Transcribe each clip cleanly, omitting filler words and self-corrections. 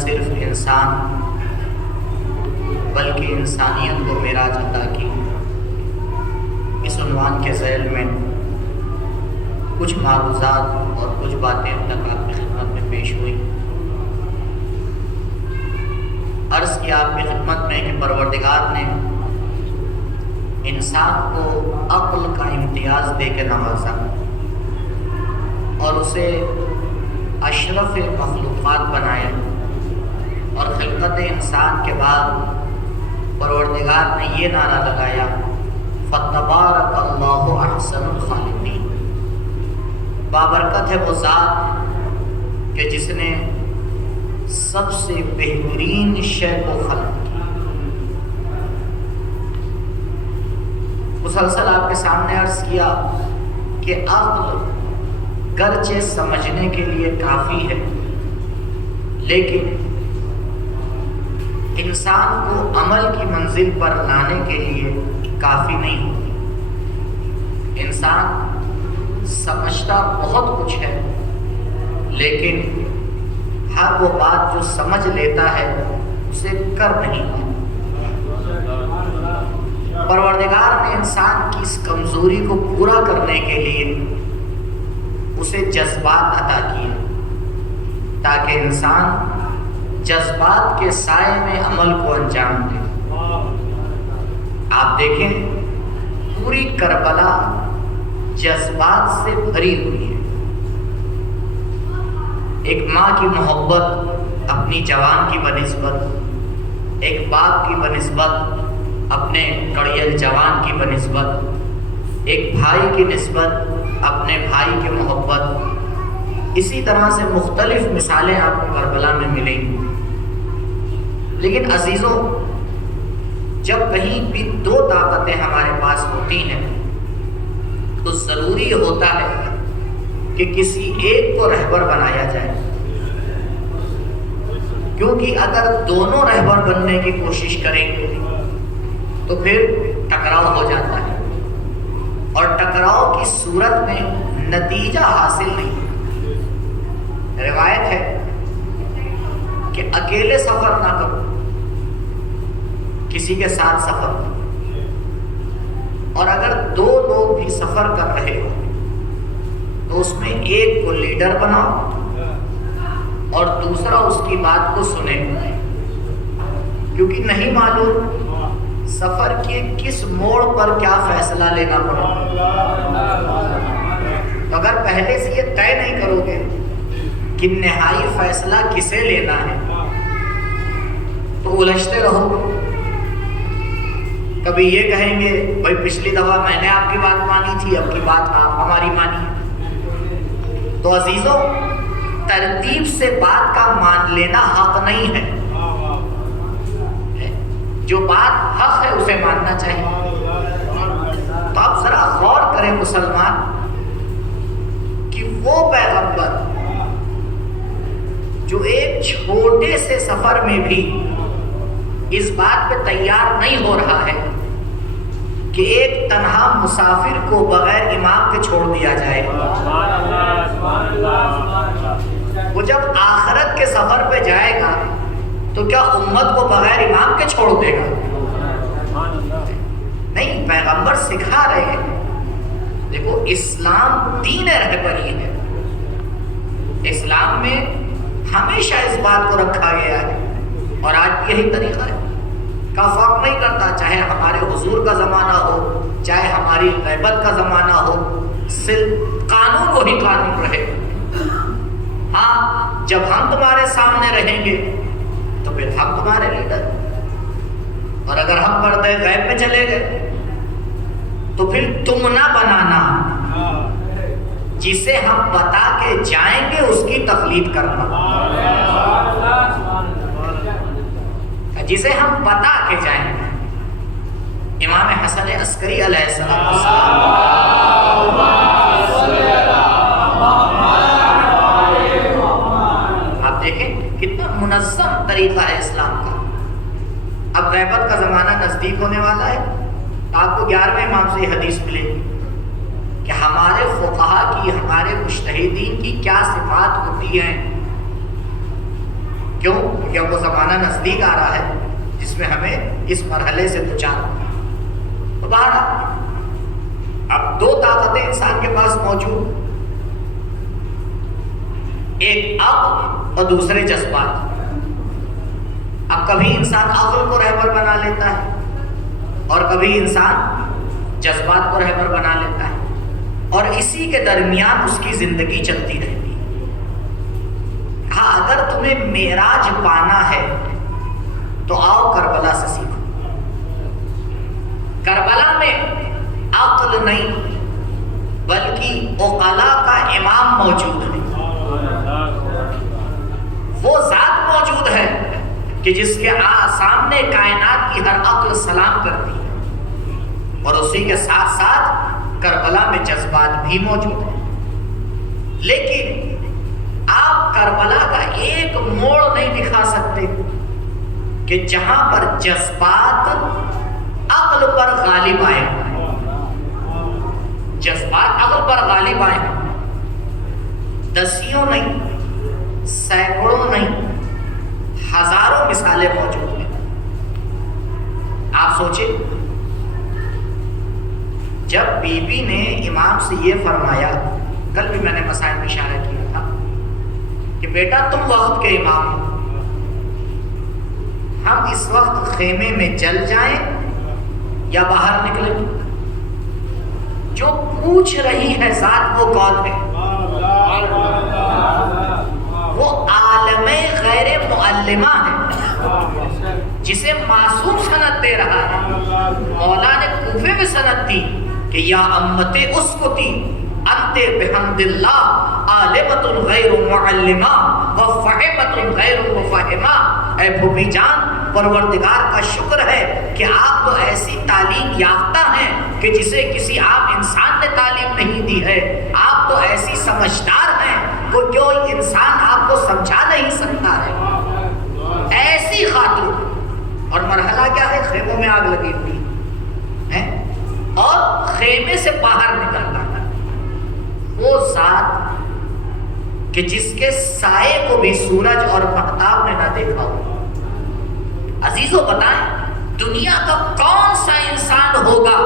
صرف انسان بلکہ انسانیت کو معراج عطا کی۔ اس عنوان کے ذیل میں کچھ معروضات اور کچھ باتیں اب تک آپ کی خدمت میں پیش ہوئی۔ عرض کیا آپ کی خدمت میں کہ پروردگار نے انسان کو عقل کا امتیاز دے کے نوازا اور اسے اشرف مخلوقات بنایا، اور خلقت انسان کے بعد پروردگار نے یہ نعرہ لگایا فَتَبَارَكَ اللَّهُ أَحْسَنُ الْخَالِقِينَ، بابرکت ہے وہ ذات کہ جس نے سب سے بہترین شے کو خلق کیا۔ مسلسل آپ کے سامنے عرض کیا کہ عقل گرچہ سمجھنے کے لیے کافی ہے، لیکن انسان کو عمل کی منزل پر لانے کے لیے کافی نہیں ہوتی۔ انسان سمجھتا بہت کچھ ہے، لیکن ہر وہ بات جو سمجھ لیتا ہے اسے کر نہیں پاتا۔ پروردگار نے انسان کی اس کمزوری کو پورا کرنے کے لیے اسے جذبات عطا کیے تاکہ انسان جذبات کے سائے میں عمل کو انجام دے۔ آپ دیکھیں پوری کربلا جذبات سے بھری ہوئی ہے۔ ایک ماں کی محبت اپنی جوان کی بنسبت، ایک باپ کی بنسبت اپنے کڑیل جوان کی بنسبت، ایک بھائی کی نسبت اپنے بھائی کی محبت، اسی طرح سے مختلف مثالیں آپ کو کربلا میں ملیں گی۔ لیکن عزیزوں، جب کہیں بھی دو طاقتیں ہمارے پاس ہوتی ہیں تو ضروری ہوتا ہے کہ کسی ایک کو رہبر بنایا جائے، کیونکہ اگر دونوں رہبر بننے کی کوشش کریں گے تو پھر ٹکراؤ ہو جاتا ہے، اور ٹکراؤ کی صورت میں نتیجہ حاصل نہیں۔ روایت ہے کہ اکیلے سفر نہ کرو، کسی کے ساتھ سفر کرو، اور اگر دو لوگ بھی سفر کر رہے ہو تو اس میں ایک کو لیڈر بناؤ اور دوسرا اس کی بات کو سنے، کیونکہ نہیں معلوم سفر کے کس موڑ پر کیا فیصلہ لینا پڑے۔ تو اگر پہلے سے یہ طے نہیں کرو گے کہ نہائی فیصلہ کسے لینا ہے تو الجھتے رہو گے۔ کبھی یہ کہیں گے بھائی پچھلی دفعہ میں نے آپ کی بات مانی تھی، اب کی بات آپ ہماری مانی۔ تو عزیزوں، ترتیب سے بات کا مان لینا حق نہیں ہے۔ جو بات حق ہے اسے ماننا چاہیے۔ تو آپ ذرا غور کریں مسلمان کہ وہ پیغمبر جو ایک چھوٹے سے سفر میں بھی اس بات پہ تیار نہیں ہو رہا ہے کہ ایک تنہا مسافر کو بغیر امام کے چھوڑ دیا جائے، وہ جب آخرت کے سفر پہ جائے گا تو کیا امت کو بغیر امام کے چھوڑ دے گا؟ نہیں، پیغمبر سکھا رہے ہیں۔ دیکھو، اسلام دین رہبری ہے۔ اسلام میں ہمیشہ اس بات کو رکھا گیا ہے، اور آج بھی یہی طریقہ ہے کا فرق نہیں کرتا، چاہے ہمارے حضور کا زمانہ ہو، چاہے ہماری غیبت کا زمانہ ہو، صرف قانون وہی قانون رہے۔ ہاں، جب ہم تمہارے سامنے رہیں گے تو پھر ہم تمہارے لیڈر، اور اگر ہم پردے غیب میں چلے گئے تو پھر تم نہ بنانا، جسے ہم بتا کے جائیں گے اس کی تقلید کرنا، جسے ہم بتا کے جائیں گے۔ امام حسن عسکری علیہ السلام، آپ دیکھیں کتنا منظم طریقہ ہے اسلام کا۔ اب غیبت کا زمانہ نزدیک ہونے والا ہے، آپ کو 11ویں امام سے یہ حدیث ملے گی کہ ہمارے فقہا کی، ہمارے مجتہدین کی کیا صفات ہوتی ہیں۔ کیوں؟ کہ اب وہ زمانہ نزدیک آ رہا ہے جس میں ہمیں اس مرحلے سے دوچار ہونا ہے۔ تو بہرحال اب دو طاقتیں انسان کے پاس موجود، ایک عقل اور دوسرے جذبات۔ اب کبھی انسان عقل کو رہبر بنا لیتا ہے اور کبھی انسان جذبات کو رہبر بنا لیتا ہے، اور اسی کے درمیان اس کی زندگی چلتی رہتی ہے۔ ہاں، اگر تمہیں معراج پانا ہے تو آؤ کربلا سے سیکھو۔ کربلا میں عقل نہیں بلکہ عقلاء کا امام موجود ہے، وہ ذات موجود ہے کہ جس کے سامنے کائنات کی ہر عقل سلام کرتی ہے، اور اسی کے ساتھ ساتھ کربلا میں جذبات بھی موجود ہیں۔ لیکن آپ کربلا کا ایک موڑ نہیں دکھا سکتے کہ جہاں پر جذبات عقل پر غالب آئے، جذبات عقل پر غالب آئے، دسیوں نہیں، سینکڑوں نہیں، ہزاروں مثالیں موجود ہیں۔ آپ سوچیں، جب بی بی نے امام سے یہ فرمایا، کل بھی میں نے مسائل میں اشارہ کیا تھا کہ بیٹا تم وقت کے امام ہو، ہم اس وقت خیمے میں جل جائیں یا باہر نکلیں؟ جو پوچھ رہی ہے ذات وہ کون ہے؟ وہ عالم غیر معلمہ ہے جسے معصوم سند دے رہا ہے۔ مولا نے کوفے میں سند دی کہ یا امت اسکتی انت بحمد اللہ عالمۃ غیر معلمہ وفہمۃ غیر مفہمہ۔ اے بھوبی جان، پروردگار کا شکر ہے کہ آپ تو ایسی تعلیم یافتہ ہیں کہ جسے کسی عام انسان نے تعلیم نہیں دی ہے، آپ تو ایسی سمجھدار ہیں کہ کوئی انسان آپ کو سمجھا نہیں سکتا ہے۔ ایسی خاتون، اور مرحلہ کیا ہے؟ خیموں میں آگ لگی ہوئی ہے اور خیمے سے باہر نکلنا ہے۔ وہ ذات کہ جس کے سائے کو بھی سورج اور مہتاب نے نہ دیکھا ہو۔ عزیزوں بتائیں، دنیا کا کون سا انسان ہوگا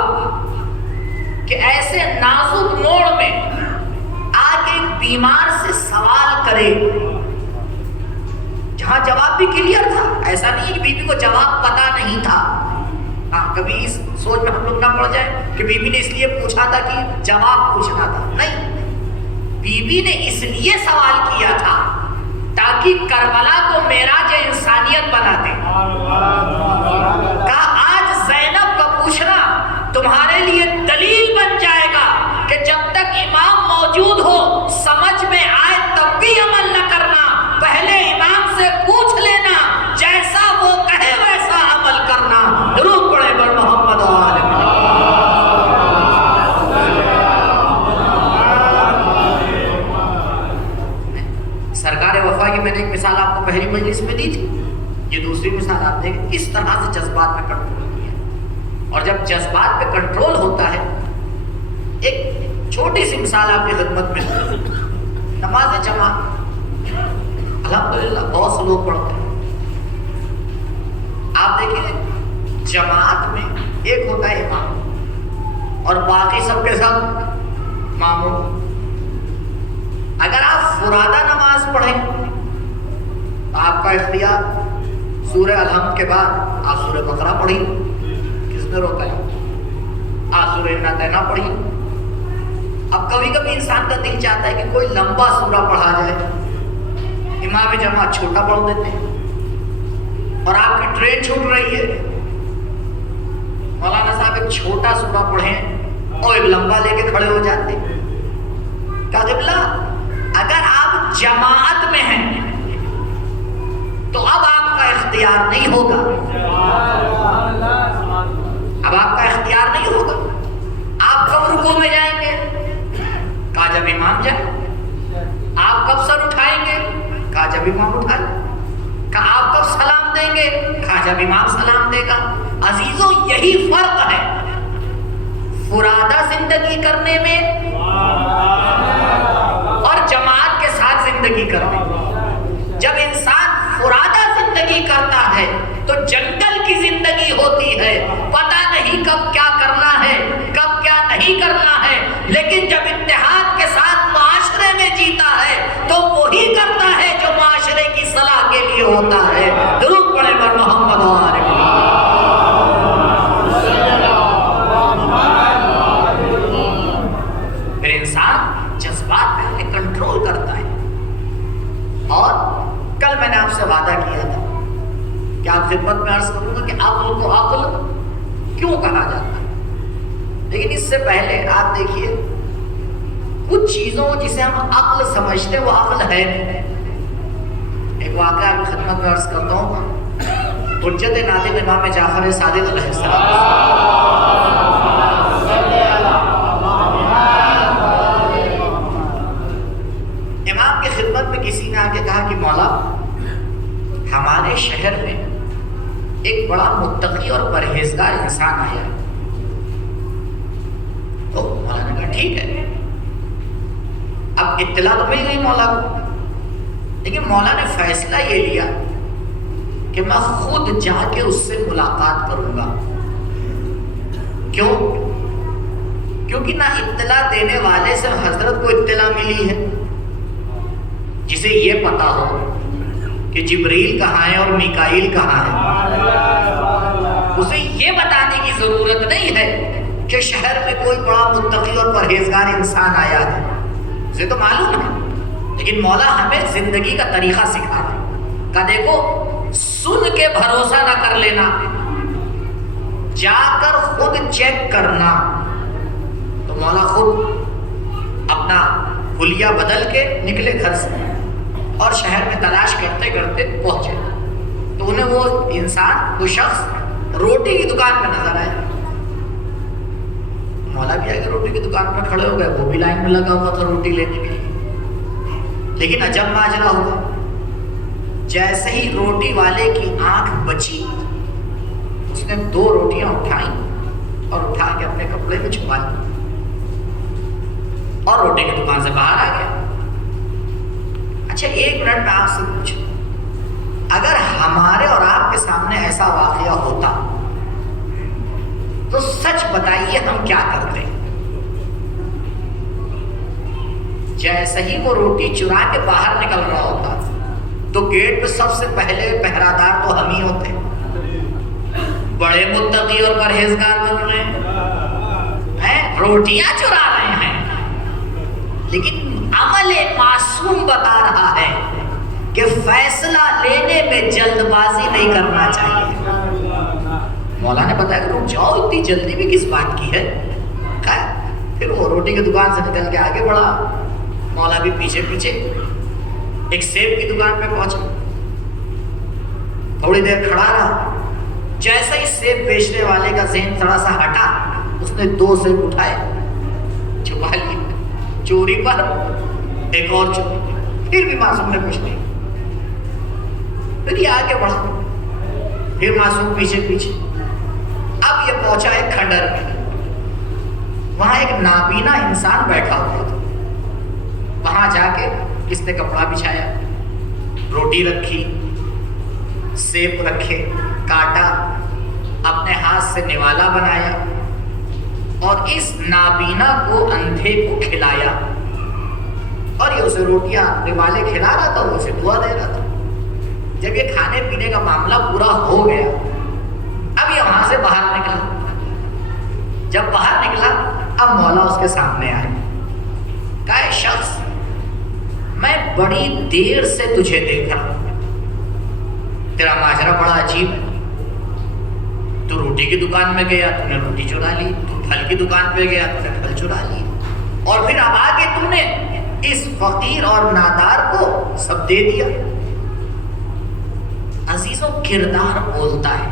کہ ایسے نازک موڑ میں آگے بیمار سے سوال کرے جہاں جواب بھی کلیئر تھا؟ ایسا نہیں کہ بی بی کو جواب پتا نہیں تھا۔ ہاں، کبھی اس سوچ میں ہم لوگ نہ پڑ جائیں کہ بی بی نے اس لیے پوچھا تھا کہ جواب پوچھنا تھا، نہیں، بی بی نے اس لیے سوال کیا تھا تاکہ کربلا کو معراج انسانیت بنا دے۔ کہا آج زینب کا پوچھنا تمہارے لیے دلیل بن جائے گا کہ جب تک امام موجود ہو، سمجھ میں آئے تب بھی عمل نہ کرنا، پہلے امام سے پوچھ لینا، جیسا وہ کہے ویسا عمل کرنا۔ درود پڑھے بر محمد و آل محمد۔ سرکار وفا کی میں نے ایک مثال آپ کو پہلی مجلس میں دی تھی، یہ دوسری مثال آپ دیکھیں کس طرح سے جذبات پہ کنٹرول کیا، اور جب جذبات پہ کنٹرول ہوتا ہے، ایک چھوٹی سی مثال آپ کی خدمت میں، نماز جماعت الحمدللہ بہت سے لوگ پڑھتے ہیں۔ آپ دیکھیں جماعت میں ایک ہوتا ہے امام اور باقی سب کے ساتھ ماموم۔ اگر آپ فرادہ نماز پڑھیں تو آپ کا اختیار، سورہ الحمد کے بعد آپ سورہ بقرہ پڑھیں، کس نے روکا ہے؟ آپ سورہ انا پڑھیں۔ اب کبھی کبھی انسان کا دل چاہتا ہے کہ کوئی لمبا سورہ پڑھا جائے، امام جماعت چھوٹا پڑھ دیتے ہیں، اور آپ کی ٹرین چھوٹ رہی ہے، مولانا صاحب ایک چھوٹا سورہ پڑھیں اور ایک لمبا لے کے کھڑے ہو جاتے ہیں۔ کہا قبلہ اگر آپ جماعت میں ہیں تو اب آپ کا اختیار نہیں ہوگا، اب آپ کا اختیار نہیں ہوگا۔ آپ کب رکوع میں جائیں گے؟ کہا جب امام جائے۔ آپ کب سر اٹھائیں گے؟ کہا جب امام اٹھائے۔ کہا آپ کب سلام دیں گے؟ کہا جب امام سلام دے گا۔ عزیزوں، یہی فرق ہے فرادہ زندگی کرنے میں اور جماعت کے ساتھ زندگی کرنے میں۔ جب انسان فرادہ زندگی لیکن اس سے پہلے آپ دیکھیے کچھ چیزوں جسے ہم عقل سمجھتے وہ عقل ہے نہیں۔ ایک واقعہ آپ کی خدمت میں عرض کرتا ہوں، حجت ناطق امام جعفر صادق علیہ السلام امام کی خدمت میں کسی نے آ کے کہا کہ مولا ہمارے شہر میں ایک بڑا متقی اور پرہیزگار انسان آیا ہے۔ تو مولا نے کہا ٹھیک ہے، اب اطلاع تو مل گئی مولا کو، لیکن مولا نے فیصلہ یہ لیا کہ میں خود جا کے اس سے ملاقات کروں گا۔ کیوں؟ کیونکہ نہ اطلاع دینے والے سے حضرت کو اطلاع ملی ہے، جسے یہ پتا ہو کہ جبریل کہاں ہے اور میکائیل کہاں ہے، اسے یہ بتانے کی ضرورت نہیں ہے کہ شہر میں کوئی بڑا متقی اور پرہیزگار انسان آیا ہے، اسے تو معلوم ہے، لیکن مولا ہمیں زندگی کا طریقہ سکھا دے کہ دیکھو سن کے بھروسہ نہ کر لینا، جا کر خود چیک کرنا۔ تو مولا خود اپنا حلیہ بدل کے نکلے گھر سے اور شہر میں تلاش کرتے کرتے پہنچے، تو انہیں وہ انسان، وہ شخص روٹی کی دکان پہ نظر آیا۔ مولا بھی آگے روٹی کی دکان پہ کھڑے ہو گئے، وہ بھی لائن میں لگا ہوا تھا روٹی لینے کے لیے، لیکن عجب ماجرا ہوا، جیسے ہی روٹی والے کی آنکھ بچی اس نے 2 روٹیاں اٹھائیں اور اٹھا کے اپنے کپڑے میں چھپا لی اور روٹی کی دکان سے باہر آ گیا۔ اچھا ایک منٹ میں آپ سے پوچھوں، اگر ہمارے اور آپ کے سامنے ایسا واقعہ ہوتا تو سچ بتائیے ہم کیا کرتے؟ جیسے ہی وہ روٹی چرا کے باہر نکل رہا ہوتا تو گیٹ پہ سب سے پہلے پہرہ دار تو ہم ہی ہوتے، بڑے متقی اور پرہیزگار بن رہے ہیں، روٹیاں چرا رہے ہیں، لیکن عمل معصوم بتا رہا ہے کہ فیصلہ لینے میں جلد بازی نہیں کرنا چاہیے۔ مولا نے بتایا کہ رک جاؤ، اتنی جلدی بھی کس بات کی ہے؟ پھر وہ روٹی کی دکان سے نکل کے آگے بڑھا، مولا بھی پیچھے پیچھے ایک سیب کی دکان پہ پہنچا، تھوڑی دیر کھڑا رہا، جیسا ہی سیب بیچنے والے کا ذہن تھوڑا سا ہٹا، اس نے 2 سیب اٹھائے چھپا لیے، چوری پر ایک اور چوری، پھر بھی معصوم نے کچھ نہیں، پھر یہ آگے بڑھا، پھر معصوم پیچھے پیچھے، اب یہ پہنچا ایک کھنڈر میں، وہاں ایک نابینا انسان بیٹھا ہوا تھا، وہاں جا کے کس نے کپڑا بچھایا، روٹی رکھی، سیب رکھے، کاٹا، اپنے ہاتھ سے نوالا بنایا اور اس نابینا کو اندھے کو کھلایا، اور یہ اسے روٹیاں نوالے کھلا رہا تھا، وہ اسے دعا دے رہا تھا۔ جب یہ کھانے پینے کا معاملہ پورا ہو گیا، اب یہ وہاں سے باہر نکلا، جب باہر نکلا اب مولا اس کے سامنے آئے، کہا اے شخص میں بڑی دیر سے تجھے دیکھ رہا ہوں، تیرا ماجرا بڑا عجیب ہے، تو روٹی کی دکان میں گیا تو نے روٹی چرا لی، تو پھل کی دکان پہ گیا تو نے پھل چرا لی، اور پھر اب آگے تو نے اس فقیر اور نادار کو سب دے دیا۔ عزیزوں کردار بولتا ہے،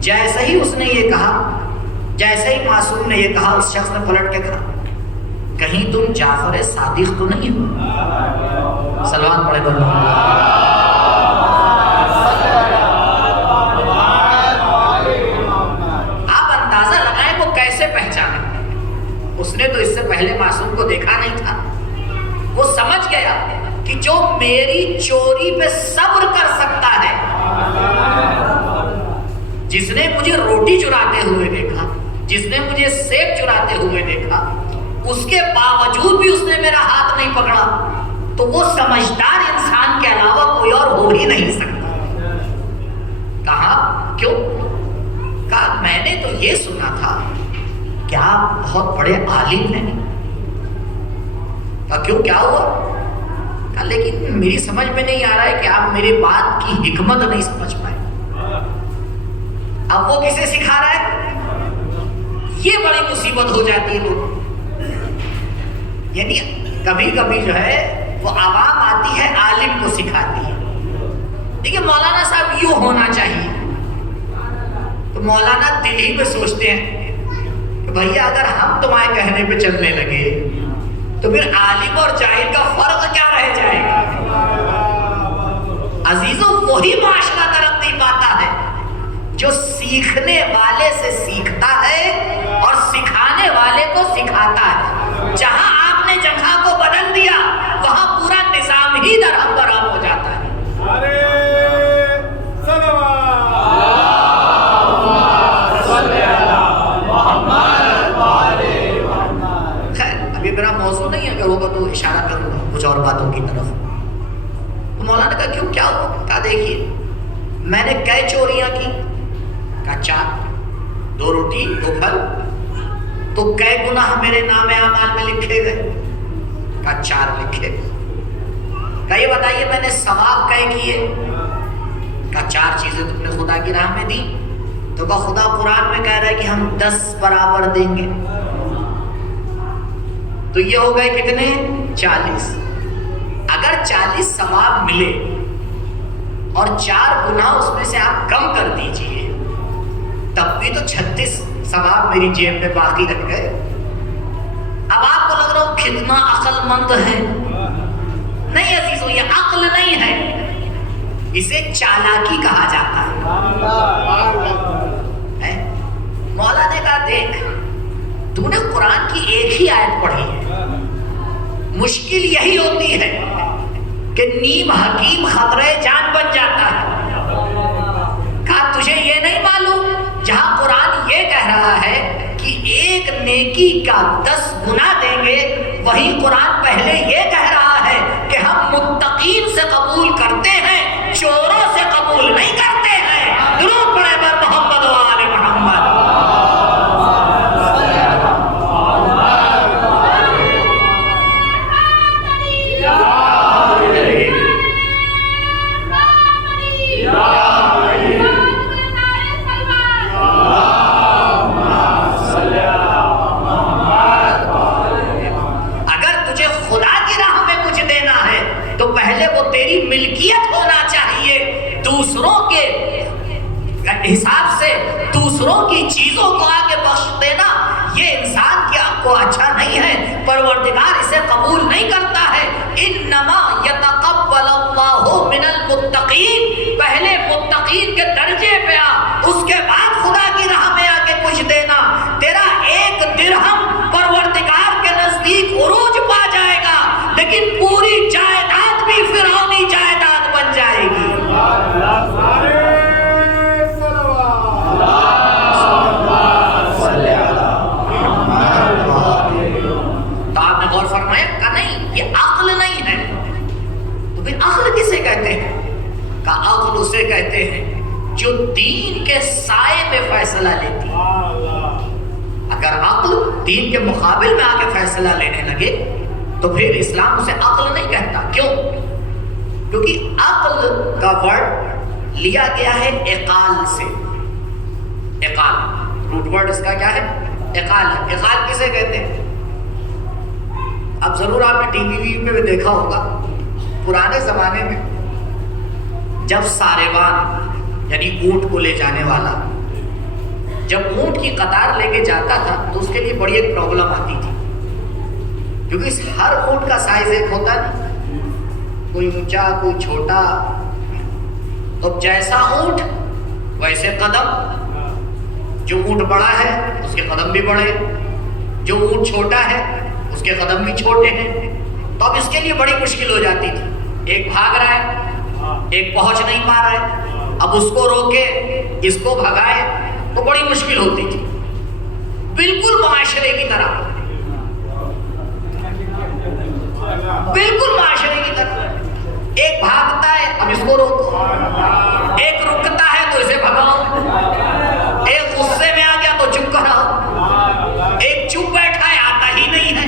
جیسے ہی اس نے یہ کہا، جیسے ہی معصوم نے یہ کہا، اس شخص نے پلٹ کے کہا کہیں تم جعفر صادق تو نہیں ہو؟ سلام پڑھے بلو۔ آپ اندازہ لگائیں وہ کیسے پہچانا، اس نے تو اس سے پہلے معصوم کو دیکھا نہیں تھا، وہ سمجھ گیا کہ جو میری چوری پہ صبر کر سکتا ہے، جس نے مجھے روٹی چراتے ہوئے دیکھا، جس نے مجھے سیب چراتے ہوئے دیکھا، اس کے باوجود بھی اس نے میرا ہاتھ نہیں پکڑا، تو وہ سمجھدار انسان کے علاوہ کوئی اور ہو ہی نہیں سکتا۔ کہا کیوں؟ کہا میں نے تو یہ سنا تھا کہ آپ بہت بڑے عالم ہیں۔ کہا کیوں، کیا ہوا؟ کہا لیکن میری سمجھ میں نہیں آ رہا ہے کہ آپ میری بات کی حکمت نہیں سمجھ پائے۔ اب وہ کسے سکھا رہا ہے؟ مصیبت ہو جاتی ہے لوگوں. یعنی کبھی کبھی جو ہے وہ عوام آتی ہے عالم کو سکھاتی ہے. دیکھیے مولانا صاحب یوں ہونا چاہیے، تو مولانا دل ہی میں سوچتے ہیں کہ بھیا اگر ہم تمہارے کہنے پہ چلنے لگے تو پھر عالم اور جاہل کا فرق کیا رہ جائے گا. عزیزوں وہی معاشرہ ترقی پاتا ہے جو سیکھنے والے سے سیکھتا ہے اور سکھانے والے کو سکھاتا ہے. جہاں آپ نے جگہ کو بدل دیا وہاں پورا نظام ہی درہم برہم ہو جاتا ہے. خیر ابھی میرا موضوع نہیں ہے، اگر ہوگا تو اشارہ کروں گا کچھ اور باتوں کی طرف. تو مولانا نے کہا کیوں کیا ہوا؟ کہا دیکھیے میں نے کئی چوریاں کی. کہا 4، 2 روٹی 2 پھل. تو کئی گناہ میرے نام اعمال میں لکھے گئے؟ کہا 4 لکھے گئے. کہا یہ بتائیے میں نے ثواب کئی کیے؟ کہا 4 چیزیں تم نے خدا کی راہ میں دی. تو کہا خدا قرآن میں کہہ رہا ہے کہ ہم 10 برابر دیں گے. تو یہ ہو گئے کتنے؟ 40. اگر 40 ثواب ملے اور 4 گناہ اس میں سے آپ کم کر دیجئے تب بھی تو 36 ثواب میری جیب میں باقی رہ گئے. اب آپ کو لگ رہا ہو کتنا عقل مند ہے. نہیں عزیزو، یہ عقل نہیں ہے، اسے چالاکی کہا جاتا ہے. مولا نے کہا دیکھ تو نے قرآن کی ایک ہی آیت پڑھی ہے، مشکل یہی ہوتی ہے کہ نیم حکیم خطرے جان بن جاتا ہے. کہا تجھے یہ نہیں معلوم جہاں قرآن یہ کہہ رہا ہے کہ ایک نیکی کا 10 گنا دیں گے، وہی قرآن پہلے یہ کہہ رہا ہے کہ ہم متقین سے قبول کرتے ہیں، چوروں سے قبول نہیں کرتے ہیں. درود پڑھے بر محمد و آل محمد. ملکیت ہونا چاہیے، دوسروں کے حساب سے دوسروں کی چیزوں کو آگے بخش دینا یہ انسان کے کو اچھا نہیں ہے. پروردگار اسے قبول نہیں کرتا ہے. انما یتقبل اللہ من المتقین. پہلے متقین کے درجے پہ آ، اس کے بعد خدا کی راہ میں آ کے کچھ دینا. تیرا 1 درہم پروردگار کے نزدیک عروج پا جائے گا، لیکن پوری جائیداد بھی فرعونی جائیداد بن جائے گی. تو آپ نے غور فرمایا کہ نہیں یہ عقل نہیں ہے. تو پھر عقل کسے کہتے ہیں؟ کہ عقل اسے کہتے ہیں جو دین کے سائے میں فیصلہ لیتی ہے. اگر عقل دین کے مقابل میں آ کے فیصلہ لینے لگے تو پھر اسلام اسے عقل نہیں کہتا. کیوں؟ کیونکہ عقل کا ورڈ لیا گیا ہے اقال سے. اقال روٹ ورڈ اس کا کیا ہے؟ اقال ہے. اقال کسے کہتے ہیں؟ اب ضرور آپ نے ٹی وی پہ بھی دیکھا ہوگا پرانے زمانے میں جب ساریوان یعنی اونٹ کو لے جانے والا جب اونٹ کی قطار لے کے جاتا تھا تو اس کے لیے بڑی ایک پرابلم آتی تھی، کیونکہ ہر اونٹ کا سائز ایک ہوتا نہیں، کوئی اونچا کوئی چھوٹا. تو جیسا اونٹ ویسے قدم. جو اونٹ بڑا ہے اس کے قدم بھی بڑے، جو اونٹ چھوٹا ہے اس کے قدم بھی چھوٹے ہیں. تو اب اس کے لیے بڑی مشکل ہو جاتی تھی. ایک بھاگ رہا ہے، ایک پہنچ نہیں پا رہا ہے، اب اس کو روکے اس کو بھگائے تو بڑی مشکل ہوتی تھی. بالکل معاشرے کی طرح، بالکل معاشرے کی طرح. ایک بھاگتا ہے اب اس کو روکو، ایک رکتا ہے تو اسے بھگاؤ، ایک غصے میں آ گیا تو چپ کراؤ، ایک چپ بیٹھا ہے آتا ہی نہیں ہے.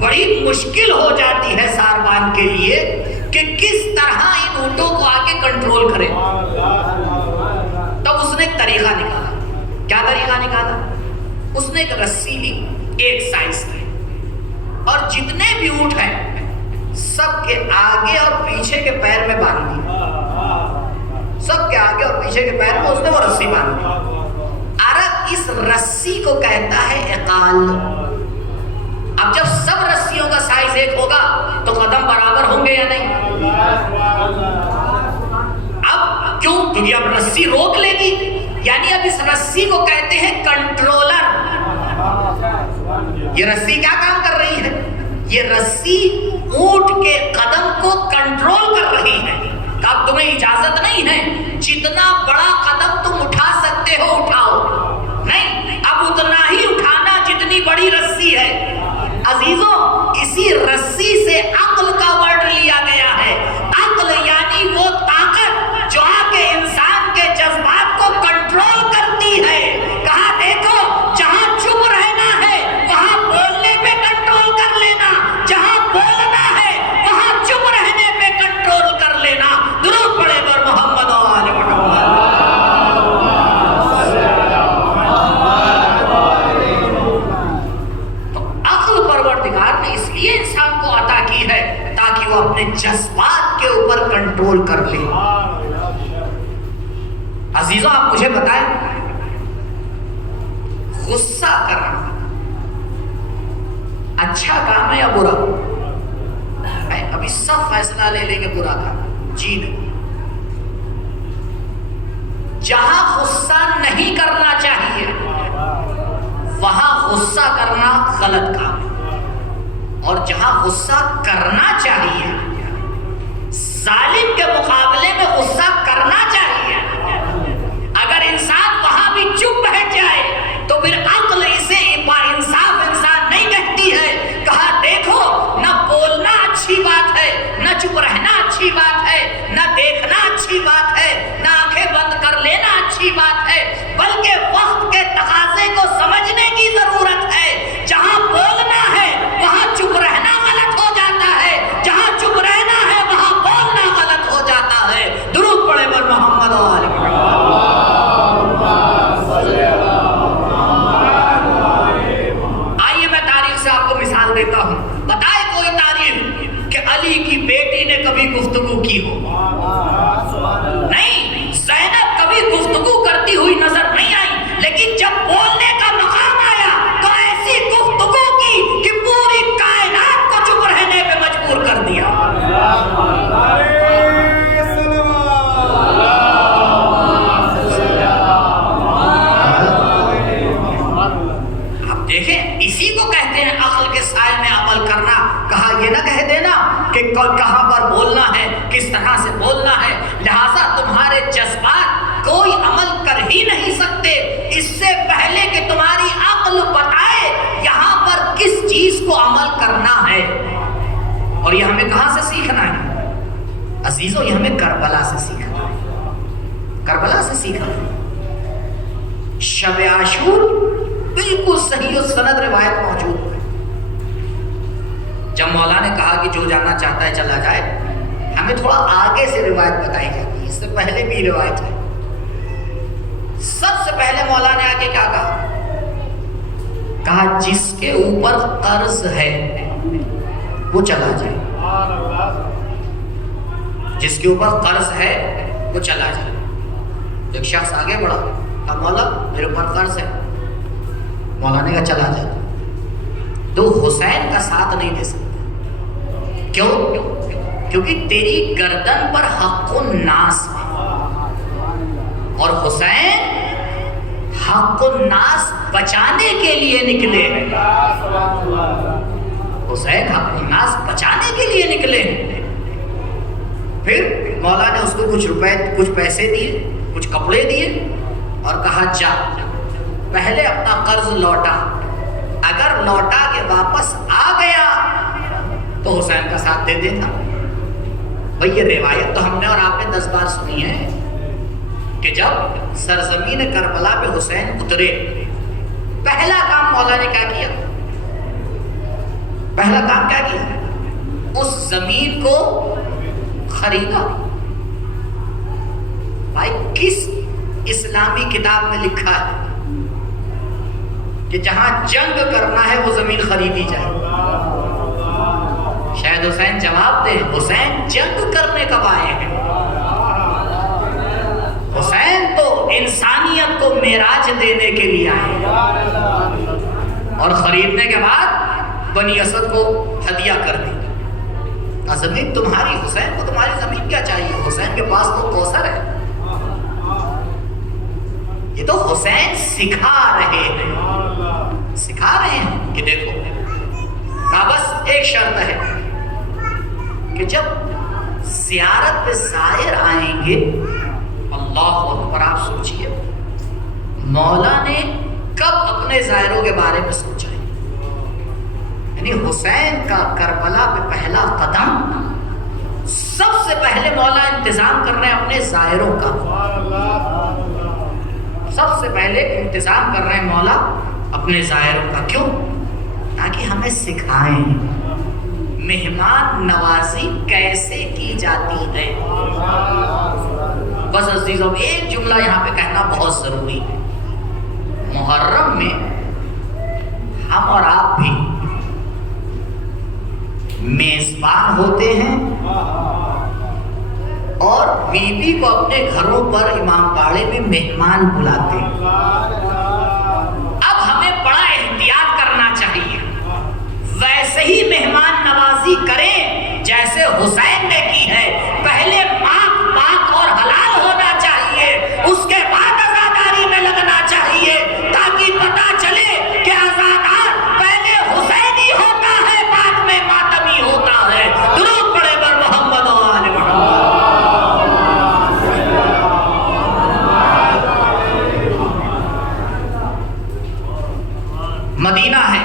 بڑی مشکل ہو جاتی ہے ساروان کے لیے کہ کس طرح ان اونٹوں کو آگے کنٹرول کرے. تب اس نے ایک طریقہ نکالا. کیا طریقہ نکالا؟ اس نے نے ایک رسی لی ایک سائز کی اور جتنے بھی اونٹ ہیں سب کے آگے اور پیچھے کے پیر میں باندھ دی. سب کے آگے اور پیچھے کے پیر میں اس نے وہ رسی باندھ دی. عرب اس رسی کو کہتا ہے عقال. اب جب سب رسیوں کا سائز ایک ہوگا تو قدم برابر ہوں گے یا نہیں؟ اب کیوں؟ کیونکہ اب رسی روک لے گی. یعنی اب اس رسی کو کہتے ہیں کنٹرولر. یہ رسی کیا کام کر رہی ہے؟ یہ رسی اونٹ کے قدم کو کنٹرول کر رہی ہے. اب تمہیں اجازت نہیں ہے جتنا بڑا قدم تم اٹھا سکتے ہو اٹھاؤ. نہیں، اب اتنا ہی اٹھانا جتنی بڑی رسی ہے. عزیزوں، اسی رسی سے عقل کا ورڈ لیا گیا ہے. عقل یعنی وہ طاقت جو آ کے انسان کے جذبات کو کنٹرول کرتی ہے. کہا دیکھو جہاں چپ رہنا ہے وہاں بولنے پہ کنٹرول کر لینا، جہاں بولنا ہے وہاں چپ رہنے پہ کنٹرول کر لینا. درود پڑھے پر محمد و آل محمد. انسان کو عطا کی ہے تاکہ وہ اپنے جذبات کے اوپر کنٹرول کر لے. عزیزوں، آپ مجھے بتائیں غصہ کرنا اچھا کام ہے یا برا؟ ابھی سب فیصلہ لے لیں گے برا کام. جی نہیں. جہاں غصہ نہیں کرنا چاہیے وہاں غصہ کرنا غلط کام ہے، اور جہاں غصہ کرنا چاہیے ظالم کے مقابلے میں غصہ کرنا چاہیے. اگر انسان وہاں بھی چپ بیٹھ جائے تو پھر عقل اسے انصاف انسان نہیں کہتی ہے. کہا دیکھو نہ بولنا اچھی بات ہے، نہ چپ رہنا اچھی بات ہے، نہ دیکھنا اچھی بات ہے، نہ آنکھیں بند کر لینا اچھی بات ہے، بلکہ وقت کے تقاضے کو سمجھنے کی ضرورت ہے. جہاں بولنا ہے وہاں چپ رہنا غلط ہو جاتا ہے، جہاں چپ رہنا ہے وہاں بولنا غلط ہو جاتا ہے. درود پڑھے پر محمد و آل محمد. آئیے میں تاریخ سے آپ کو مثال دیتا ہوں. بتائے کوئی تاریخ کہ علی کی بیٹی نے کبھی گفتگو کی ہو؟ نہیں. زینب کبھی گفتگو کرتی ہوئی نظر نہیں آئی، لیکن جب بولنے کا مقام آیا تو ایسی گفتگو کی کہ پوری کائنات کو چپ رہنے پہ مجبور کر دیا. اب دیکھیں اسی کو کہتے ہیں عقل کے سائے میں عمل کرنا. کہا یہ نہ کہہ دینا کہ کہاں پر بولنا ہے، کس طرح سے بولنا ہے، لہذا تمہارے جذبات کوئی عمل کر ہی نہیں سکتے اس سے پہلے کہ تمہاری عقل بتائے یہاں پر کس چیز کو عمل کرنا ہے. اور یہ ہمیں کہاں سے سیکھنا ہے عزیزوں؟ یہ ہمیں کربلا سے سیکھنا ہے. کربلا سے سیکھنا ہے. شب عاشور بالکل صحیح و سند روایت موجود ہے. جب مولا نے کہا کہ جو جانا چاہتا ہے چلا جائے، ہمیں تھوڑا آگے سے روایت بتائی جاتی ہے، اس سے پہلے بھی روایت ہے. سب سے پہلے مولا نے آگے کیا کہا جس کے اوپر قرض ہے وہ چلا جائے. جس کے اوپر قرض ہے وہ چلا جائے. ایک شخص آگے بڑھا، کہا مولا میرے اوپر قرض ہے. مولا نے کہا چلا جائے. تو حسین کا ساتھ نہیں دے سکتا. کیوں؟ کیونکہ تیری گردن پر حق الناس ہے اور حسین حق الناس بچانے کے لیے نکلے ہیں. حسین حق الناس بچانے کے لیے نکلے ہیں. پھر مولا نے اس کو کچھ روپے کچھ پیسے دیے، کچھ کپڑے دیے اور کہا جا پہلے اپنا قرض لوٹا. اگر لوٹا کے واپس آ گیا تو حسین کا ساتھ دے دینا. بھئی یہ روایت تو ہم نے اور آپ نے 10 بار سنی ہے کہ جب سرزمین کربلا پہ حسین اترے پہلا کام مولا نے کیا کیا؟ پہلا کام کیا کیا؟ اس زمین کو خریدا. بھائی کس اسلامی کتاب میں لکھا ہے کہ جہاں جنگ کرنا ہے وہ زمین خریدی جائے. شاید حسین جواب دے، حسین جنگ کرنے کب آئے ہیں؟ حسین تو انسانیت کو معراج دینے کے لیے آئے اور خریدنے کے بعد بنی اسد کو ہدیہ کر دی. زمین تمہاری، حسین کو تمہاری زمین کیا چاہیے؟ حسین کے پاس تو کوثر ہے. یہ تو حسین سکھا رہے ہیں کہ دیکھو بس ایک شرط ہے کہ جب زیارت پہ زائر آئیں گے، اللہ اکبر، آپ سوچئے مولا نے کب اپنے زائروں کے بارے میں سوچا ہے؟ یعنی حسین کا کربلا پہ پہلا قدم، سب سے پہلے مولا انتظام کر رہے ہیں اپنے زائروں کا. سب سے پہلے انتظام کر رہے ہیں مولا اپنے زائروں کا. کیوں؟ تاکہ ہمیں سکھائیں مہمان نوازی کیسے کی جاتی ہے. بس عزیزوں، ایک جملہ یہاں پہ کہنا بہت ضروری ہے. محرم میں ہم اور آپ بھی میزبان ہوتے ہیں اور بیوی کو اپنے گھروں پر امام باڑے میں مہمان بلاتے ہیں. اب ہمیں بڑا احتیاط کرنا چاہیے، ویسے ہی مہمان نوازی کریں جیسے حسین نے کی ہے. پہلے پاک اور حلال ہونا چاہیے، اس کے بعد عزاداری میں لگنا چاہیے، تاکہ پتہ چلے کہ عزادار پہلے حسینی ہوتا ہے، بعد میں ماتمی ہوتا ہے. درود پڑھے بر محمد و آل محمد. مدینہ ہے،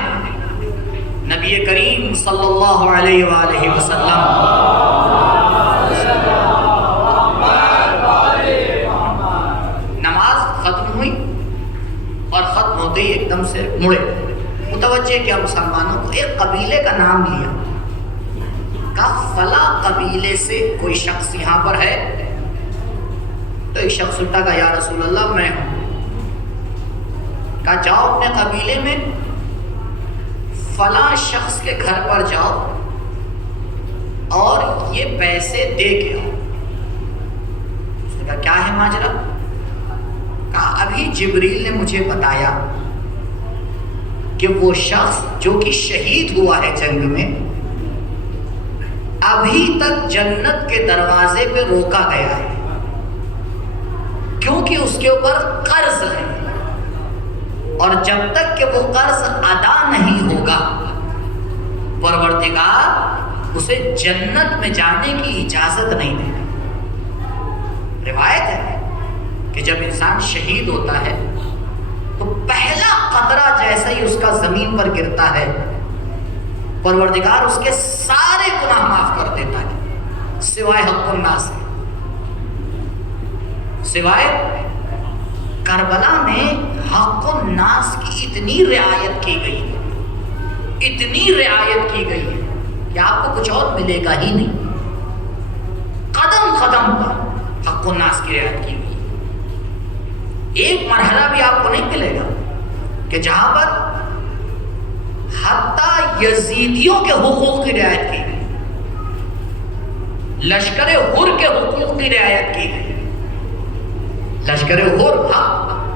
نبی کریم صلی اللہ علیہ وآلہ وسلم نماز ختم ہوئی اور ختم ہوتے ہی ایک دم سے مڑے، متوجہ کیا مسلمانوں کو، ایک قبیلے کا نام لیا، کہا فلاں قبیلے سے کوئی شخص یہاں پر ہے. تو ایک شخص اٹھا کہا یا رسول اللہ میں ہوں. کہا جاؤ اپنے قبیلے میں فلاں شخص کے گھر پر جاؤ اور یہ پیسے دے کے آؤ. اس نے کہا کیا ہے ماجرا؟ کہا ابھی جبریل نے مجھے بتایا کہ وہ شخص جو کہ شہید ہوا ہے جنگ میں، ابھی تک جنت کے دروازے پہ روکا گیا ہے کیونکہ اس کے اوپر قرض ہے، اور جب تک کہ وہ قرض ادا نہیں ہوگا پروردگار اسے جنت میں جانے کی اجازت نہیں دے گا. روایت ہے کہ جب انسان شہید ہوتا ہے تو پہلا قطرہ جیسا ہی اس کا زمین پر گرتا ہے، پروردگار اس کے سارے گناہ معاف کر دیتا ہے سوائے حق الناس کے. سوائے کربلا میں حق الناس کی اتنی رعایت کی گئی ہے، اتنی رعایت کی گئی ہے کہ آپ کو کچھ اور ملے گا ہی نہیں. قدم قدم پر حق الناس کی رعایت کی گئی. ایک مرحلہ بھی آپ کو نہیں ملے گا کہ جہاں پر حتیٰ یزیدیوں کے حقوق کی رعایت کی گئی، لشکر حر کے حقوق کی رعایت کی گئی. لشکر حر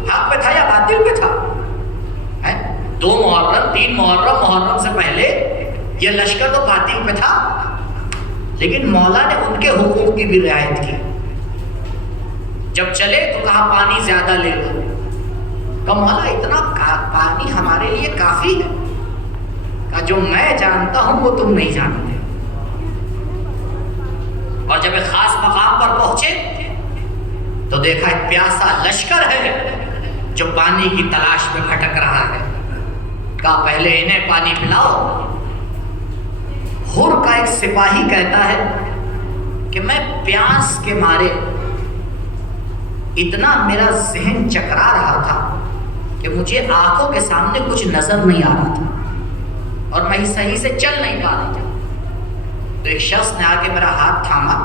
حق پہ تھا یا باطل پہ تھا؟ 2 محرم 3 محرم، محرم سے پہلے یہ لشکر تو باطل پہ تھا، لیکن مولا نے ان کے حقوق کی بھی رعایت کی. جب چلے تو کہا پانی زیادہ لے لو. کہا مولا اتنا پانی ہمارے لیے کافی ہے. کہا جو میں جانتا ہوں وہ تم نہیں جانتے. اور جب ایک خاص مقام پر پہنچے تو دیکھا ایک پیاسا لشکر ہے جو پانی کی تلاش میں بھٹک رہا ہے. کہا پہلے انہیں پانی پلاؤ. حر کا ایک سپاہی کہتا ہے کہ میں پیاس کے مارے اتنا میرا ذہن چکرا رہا تھا کہ مجھے آنکھوں کے سامنے کچھ نظر نہیں آ رہا تھا اور میں صحیح سے چل نہیں پا رہا تھا. تو ایک شخص نے آ کے میرا ہاتھ تھاما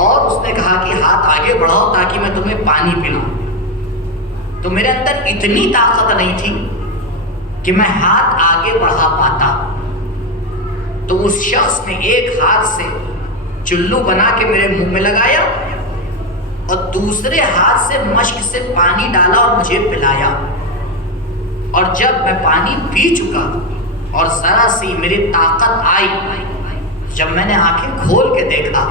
اور اس نے کہا کہ ہاتھ آگے بڑھاؤ تاکہ میں تمہیں پانی پلاؤں. تو میرے اندر اتنی طاقت نہیں تھی کہ میں ہاتھ آگے بڑھا پاتا. تو اس شخص نے ایک ہاتھ سے چلو بنا کے میرے منہ میں لگایا اور دوسرے ہاتھ سے مشک سے پانی ڈالا اور مجھے پلایا. اور جب میں پانی پی چکا اور ذرا سی میری طاقت آئی، جب میں نے آنکھیں کھول کے دیکھا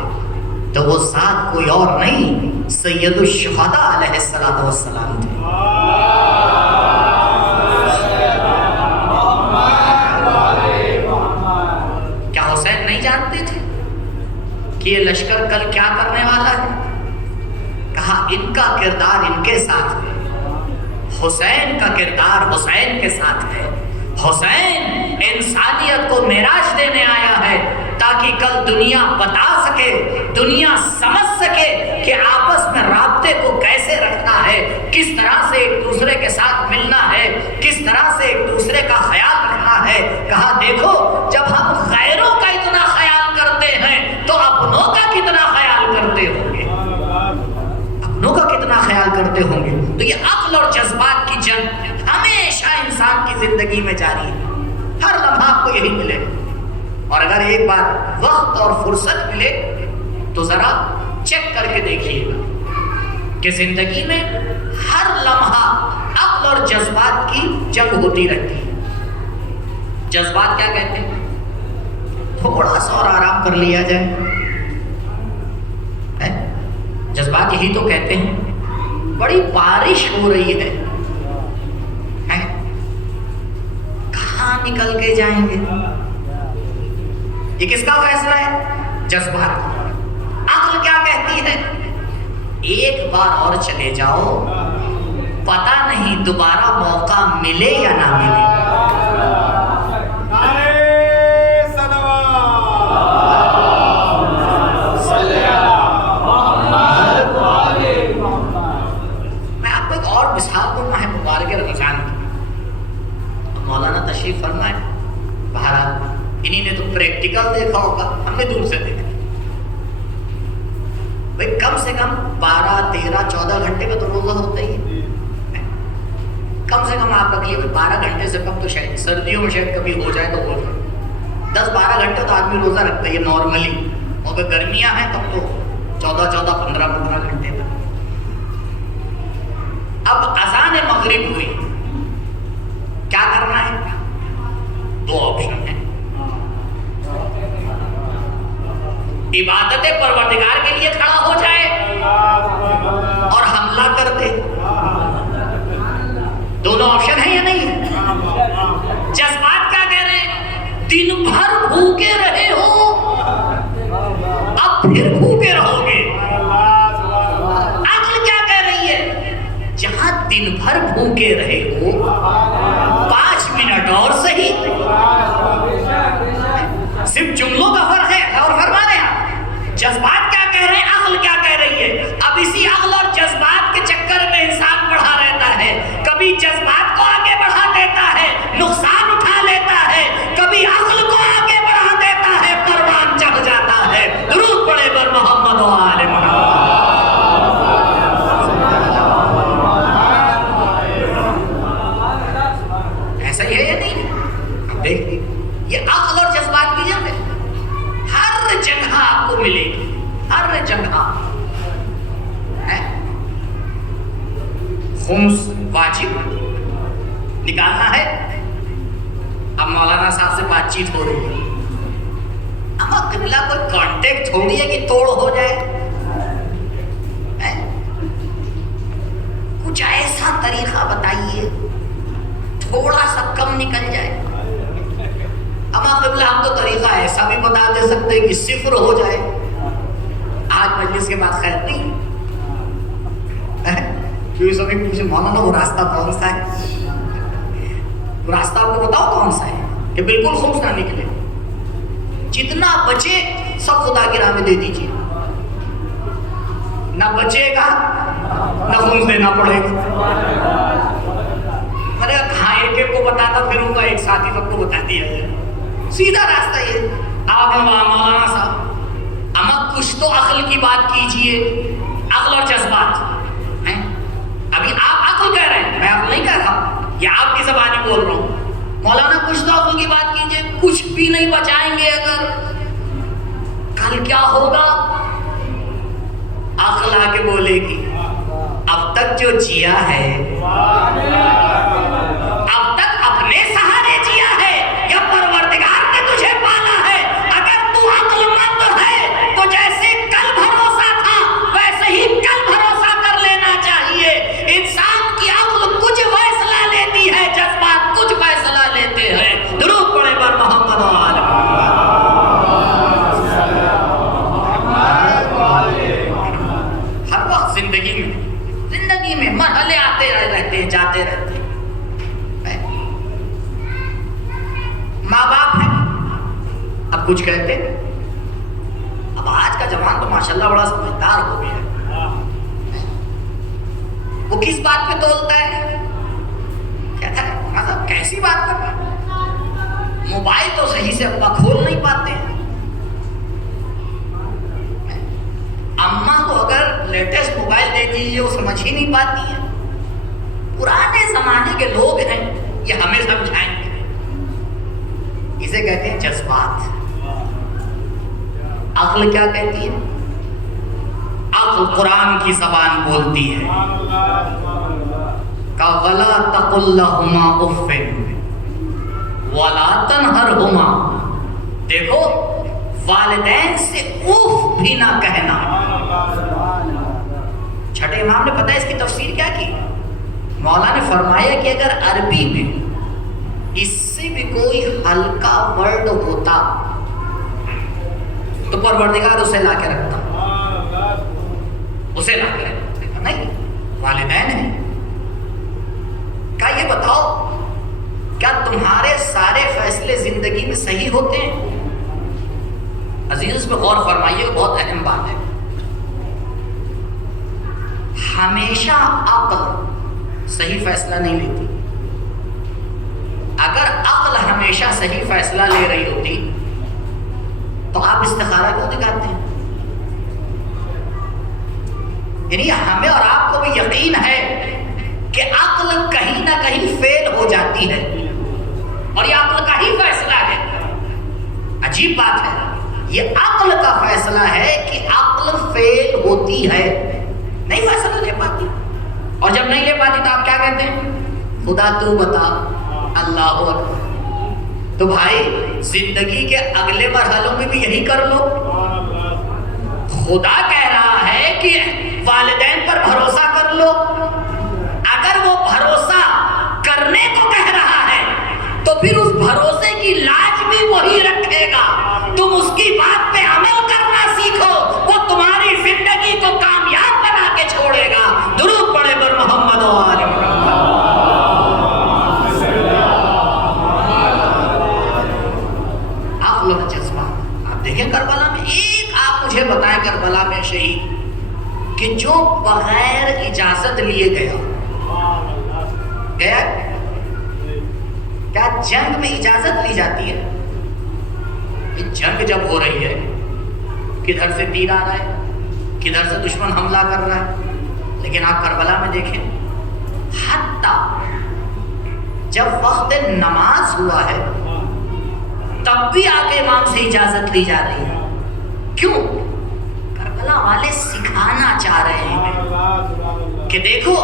تو وہ ذات کوئی اور نہیں، سید الشہداء علیہ الصلوۃ والسلام تھے. کیا حسین نہیں جانتے تھے کہ یہ لشکر کل کیا کرنے والا ہے؟ کہا ان کا کردار ان کے ساتھ ہے، حسین کا کردار حسین کے ساتھ ہے. حسین انسانیت کو معراج دینے آیا ہے تاکہ کل دنیا بتا سکے، دنیا سمجھ سکے کہ آپس میں رابطے کو کیسے رکھنا ہے، کس طرح سے ایک دوسرے کے ساتھ ملنا ہے، کس طرح سے ایک دوسرے کا خیال رکھنا ہے. کہا دیکھو جب ہم غیروں کا اتنا خیال کرتے ہیں تو اپنوں کا کتنا خیال کرتے ہوں گے، اپنوں کا کتنا خیال کرتے ہوں گے. تو یہ عقل اور جذبات کی جنگ ہمیشہ انسان کی زندگی میں جاری ہے، ہر لمحہ کو یہی ملے. اور اگر ایک بار وقت اور فرصت ملے تو ذرا چیک کر کے دیکھیے گا کہ زندگی میں ہر لمحہ عقل اور جذبات کی جنگ ہوتی رہتی ہے. جذبات کیا کہتے ہیں؟ تھوڑا سا اور آرام کر لیا جائے. جذبات یہی تو کہتے ہیں بڑی بارش ہو رہی ہے، کہاں نکل کے جائیں گے. یہ کس کا فیصلہ ہے؟ جذبات. عقل کیا کہتی ہے؟ ایک بار اور چلے جاؤ، پتہ نہیں دوبارہ موقع ملے یا نہ ملے. میں آپ کو ایک اور مثال دوں ماہ مبارک رمضان کی. مولانا تشریف فرمائے، بہرحال انہی نے تو پریکٹیکل دیکھا ہوگا، ہم نے دور سے دیکھا. بھئی کم سے کم 12 13 14 گھنٹے کا تو روزہ ہوتا ہی ہے. کم سے کم آپ رکھیے 12 گھنٹے سے کم تو شاید سردیوں میں شاید کبھی ہو جائے تو ہو جائے. 10 12 گھنٹے تو آدمی روزہ رکھتا ہے نارملی، اور اگر گرمیاں ہیں تب تو 14 15 گھنٹے تک. اب اذان مغرب ہوئی، کیا کرنا ہے؟ 2 آپشن ہیں. عبادت پروردگار کے لیے کھڑا ہو جائے اور حملہ کر دے. دونوں آپشن ہیں یا نہیں؟ جذبات کیا کہہ رہے ہیں؟ دن بھر بھوکے رہے ہو، اب پھر بھوکے رہو گے. عقل کیا کہہ رہی ہے؟ جہاں دن بھر بھوکے رہے ہو 5 منٹ اور صحیح. صرف جملوں کا فرق ہے اور فرما رہے ہیں. جذبات کیا کہہ رہے ہیں، عقل کیا کہہ رہی ہے؟ اب اسی عقل اور جذبات کے چکر میں انسان بڑھا رہتا ہے. کبھی جذبات کو آگے بڑھا دیتا ہے، نقصان اٹھا لیتا ہے، کبھی عقل کو آگے بڑھا دیتا ہے، پروان چڑھ جاتا ہے. درود پڑھے بر محمد و آل محمد. ایسا ہی ہے یا نہیں؟ دیکھیے یہ عقل اور جذبات کی جنگ ہے. ہر جگہ آپ کو ملے گی، ہر جگہ. خمس واجب نکالنا ہے. اب مولانا صاحب سے بات چیت ہو رہی ہے، اما قبلہ کوئی کانٹیکٹ تھوڑی ہے کہ توڑ ہو جائے. کچھ ایسا طریقہ بتائیے تھوڑا سا کم نکل جائے. اما قبلہ ہم تو طریقہ ایسا بھی بتا دے سکتے کہ 0 ہو جائے. آج مجلس کے بعد خیر نہیں. کیوں سب ایک پوچھے مولانا وہ راستہ کون سا ہے؟ وہ راستہ آپ کو بتاؤ کون سا ہے کہ بالکل خمس نہ نکلے. جتنا بچے سب خدا کی راہ میں دے دیجیے. نہ بچے گا نہ خمس دینا پڑے گا. ارے ہاں ایک کو بتاتا پھروں گا، ایک ساتھی سب کو بتا دیا جائے. سیدھا راستہ یہ. آپ مولانا صاحب اما کچھ تو عقل کی بات کیجئے. عقل اور جذبات ہیں. ابھی آپ عقل عقل کہہ رہے ہیں، میں عقل نہیں کہہ رہا، یہ آپ کی زبانی بول رہا ہوں۔ مولانا کچھ تو عقل کی بات کیجئے، کچھ بھی نہیں بچائیں گے اگر، کل کیا ہوگا؟ عقل آگے بولے گی اب تک جو جیا ہے، اب تک اپنے سہارے جیا ہے یا پروردگار نے تجھے پالا ہے؟ اگر تو عقل مند ہے تو جیسے کل بھروسہ تھا ویسے ہی کل بھروسہ کر لینا چاہیے۔ انسان کی عقل کچھ فیصلہ لیتی ہے، جذبات کچھ فیصلہ لیتے ہیں۔ درود پڑھے بر محمد و آل محمد۔ ہر وقت زندگی میں مرحلے آتے رہتے ہیں، جاتے رہتے ہیں۔ ماں باپ ہیں، اب کچھ کہتے ہیں۔ اب آج کا جوان تو ماشاءاللہ بڑا سمجھدار ہو گیا ہے، وہ کس بات پہ تولتا ہے؟ کہتا ہے مولانا صاحب کیسی بات کر رہے ہیں، موبائل تو صحیح سے ابا کھول نہیں پاتے ہیں۔ اماں کو اگر لیٹسٹ موبائل دے دیجیے وہ سمجھ ہی نہیں پاتی ہیں۔ پرانے زمانے کے لوگ ہیں، یہ ہمیں سمجھائیں گے۔ اسے کہتے ہیں جذبات۔ عقل کیا کہتی ہے؟ عقل قرآن کی زبان بولتی ہے کہ وَلَا تَقُلْ لَهُمَا أُفٍّ وَلَا تَنْهَرْهُمَا، دیکھو والدین سے اوف بھی نہ کہنا۔ چھٹے امام نے پتہ ہے اس کی تفسیر کیا کی؟ مولا نے فرمایا کہ اگر عربی میں اس سے بھی کوئی ہلکا ورڈ ہوتا تو پروردگار اسے لا کے رکھتا، اسے لا کے رکھتا۔ نہیں، والدین ہیں۔ کیا یہ بتاؤ کیا تمہارے سارے فیصلے زندگی میں صحیح ہوتے ہیں؟ عزیز اس میں غور فرمائیے، بہت اہم بات ہے۔ ہمیشہ عقل صحیح فیصلہ نہیں لیتی۔ اگر عقل ہمیشہ صحیح فیصلہ لے رہی ہوتی تو آپ استخارہ کیوں دکھاتے ہیں؟ یعنی ہمیں اور آپ کو بھی یقین ہے کہ عقل کہیں نہ کہیں فیل ہو جاتی ہے، اور یہ عقل کا ہی فیصلہ ہے۔ عجیب بات ہے، یہ عقل کا فیصلہ ہے کہ عقل فیل ہوتی ہے، نہیں فیصلہ لے پاتی، اور جب نہیں لے پاتی تو آپ کیا کہتے ہیں؟ خدا تو بتا، اللہ اکبر۔ تو بھائی زندگی کے اگلے مرحلوں میں بھی یہی کر لو۔ خدا کہہ رہا ہے کہ والدین پر بھروسہ کر لو، اگر وہ بھروسہ کرنے کو کہہ رہا ہے تو پھر اس بھروسے کی لاج بھی وہی رکھے گا۔ تم اس کی بات پہ عمل کرنا سیکھو، وہ تمہاری زندگی کو کامیاب بنا کے چھوڑے گا۔ درود پڑھے بر محمد و آل محمد۔ عقل و جذبہ، آپ دیکھیں کربلا میں، ایک آپ مجھے بتائیں کربلا میں شہید کہ جو بغیر اجازت لیے گیا کیا جنگ میں اجازت لی جاتی ہے؟ جنگ جب ہو رہی ہے، کدھر سے تیر آ رہا ہے، کدھر سے دشمن حملہ کر رہا ہے، لیکن آپ کربلا میں دیکھیں حتیٰ جب وقت نماز ہوا ہے تب بھی آگے امام سے اجازت لی جا رہی ہے۔ کیوں؟ کربلا والے سکھانا چاہ رہے ہیں کہ دیکھو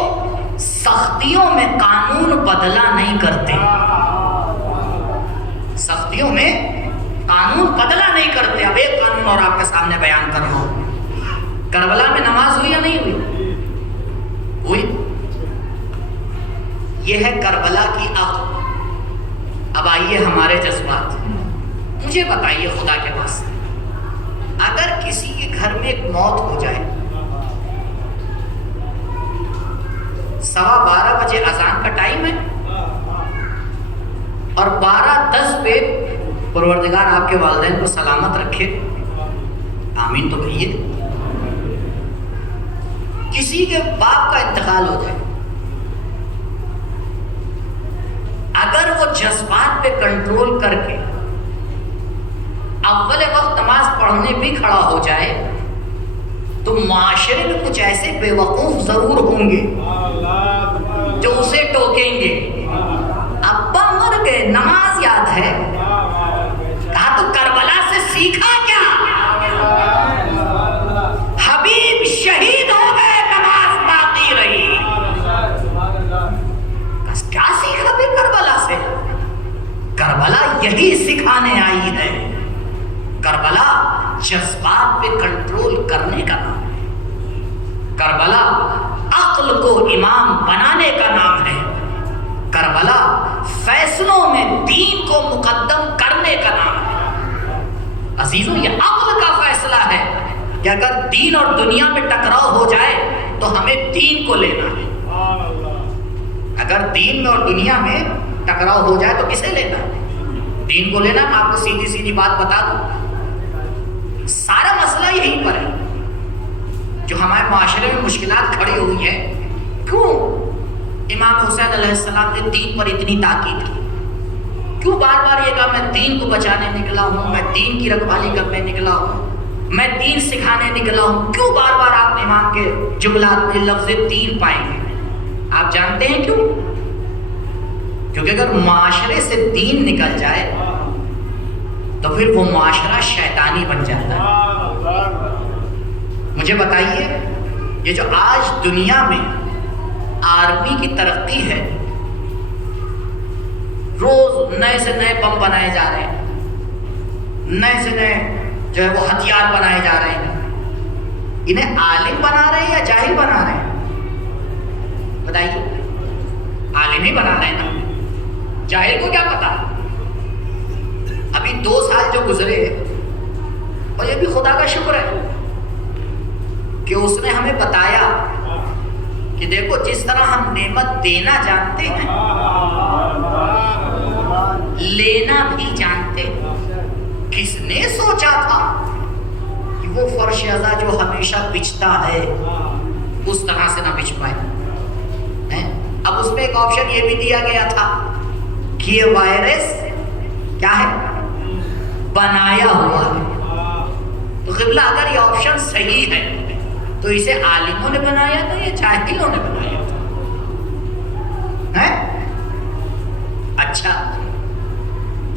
سختیوں میں قانون بدلا نہیں کرتے، سختیوں میں قانون بدلا نہیں کرتے۔ اب ایک قانون اور آپ کے سامنے بیان کر رہا ہوں، کربلا میں نماز ہوئی یا نہیں ہوئی؟ ہوئی۔ یہ ہے کربلا کی عقل۔ اب آئیے ہمارے جذبات، مجھے بتائیے خدا کے واسطے، اگر کسی کے گھر میں ایک موت ہو جائے، 12:15 بجے اذان کا ٹائم ہے اور 12:10 پہ پروردگار آپ کے والدین کو سلامت رکھے، آمین تو کہیے۔ کسی کے باپ کا انتقال ہو جائے، اگر وہ جذبات پہ کنٹرول کر کے اول وقت نماز پڑھنے بھی کھڑا ہو جائے تو معاشرے میں کچھ ایسے بے وقوف ضرور ہوں گے جو اسے ٹوکیں گے۔ ابا مر گئے، نماز یاد ہے؟ کہا تو کربلا سے سیکھا کیا؟ حبیب شہید ہو گئے، نماز باقی رہی۔ کیا سیکھا بھی کربلا سے؟ کربلا یہی سکھانے آئی ہے۔ کربلا جذبات پہ کنٹرول کرنے کا نام ہے۔ کربلا عقل کو امام بنانے کا نام ہے۔ کربلا فیصلوں میں دین کو مقدم کرنے کا نام ہے۔ عزیزوں، یہ عقل کا فیصلہ ہے کہ اگر دین اور دنیا میں ٹکراؤ ہو جائے تو ہمیں دین کو لینا ہے۔ اگر دین میں اور دنیا میں ٹکراؤ ہو جائے تو کسے لینا ہے؟ دین کو لینا۔ میں آپ کو سیدھی سیدھی بات بتا دوں، سارا مسئلہ یہیں پر ہے جو ہمارے معاشرے میں مشکلات کھڑی ہوئی ہیں۔ کیوں امام حسین علیہ السلام نے دین پر اتنی تاکید کی؟ کیوں بار بار یہ کہا میں دین کو بچانے نکلا ہوں، میں دین کی رکھوالی کرنے نکلا ہوں، میں دین سکھانے نکلا ہوں؟ کیوں بار بار آپ امام کے جملات میں لفظ دین پائیں گے؟ آپ جانتے ہیں کیوں؟ کیونکہ اگر معاشرے سے دین نکل جائے تو پھر وہ معاشرہ شیطانی بن جاتا ہے۔ مجھے بتائیے، یہ جو آج دنیا میں آرمی کی ترقی ہے، روز نئے سے نئے بم بنائے جا رہے ہیں، نئے سے نئے جو ہے وہ ہتھیار بنائے جا رہے ہیں، انہیں عالم بنا رہے ہیں یا جاہل بنا رہے ہیں؟ بتائیے، عالم ہی بنا رہے ہیں نا، جاہل کو کیا پتا؟ ابھی 2 سال جو گزرے، اور یہ بھی خدا کا شکر ہے کہ اس نے ہمیں بتایا کہ دیکھو جس طرح ہم نعمت دینا جانتے ہیں، لینا بھی جانتے ہیں۔ کس نے سوچا تھا کہ وہ فرش ازا جو ہمیشہ بچتا ہے اس طرح سے نہ بچ پائے؟ اب اس میں ایک آپشن یہ بھی دیا گیا تھا کہ یہ وائرس کیا ہے؟ بنایا ہوا ہے۔ تو قبلہ اگر یہ آپشن صحیح ہے تو اسے عالموں نے بنایا تھا یا جاہلوں نے بنایا تھا؟ اچھا،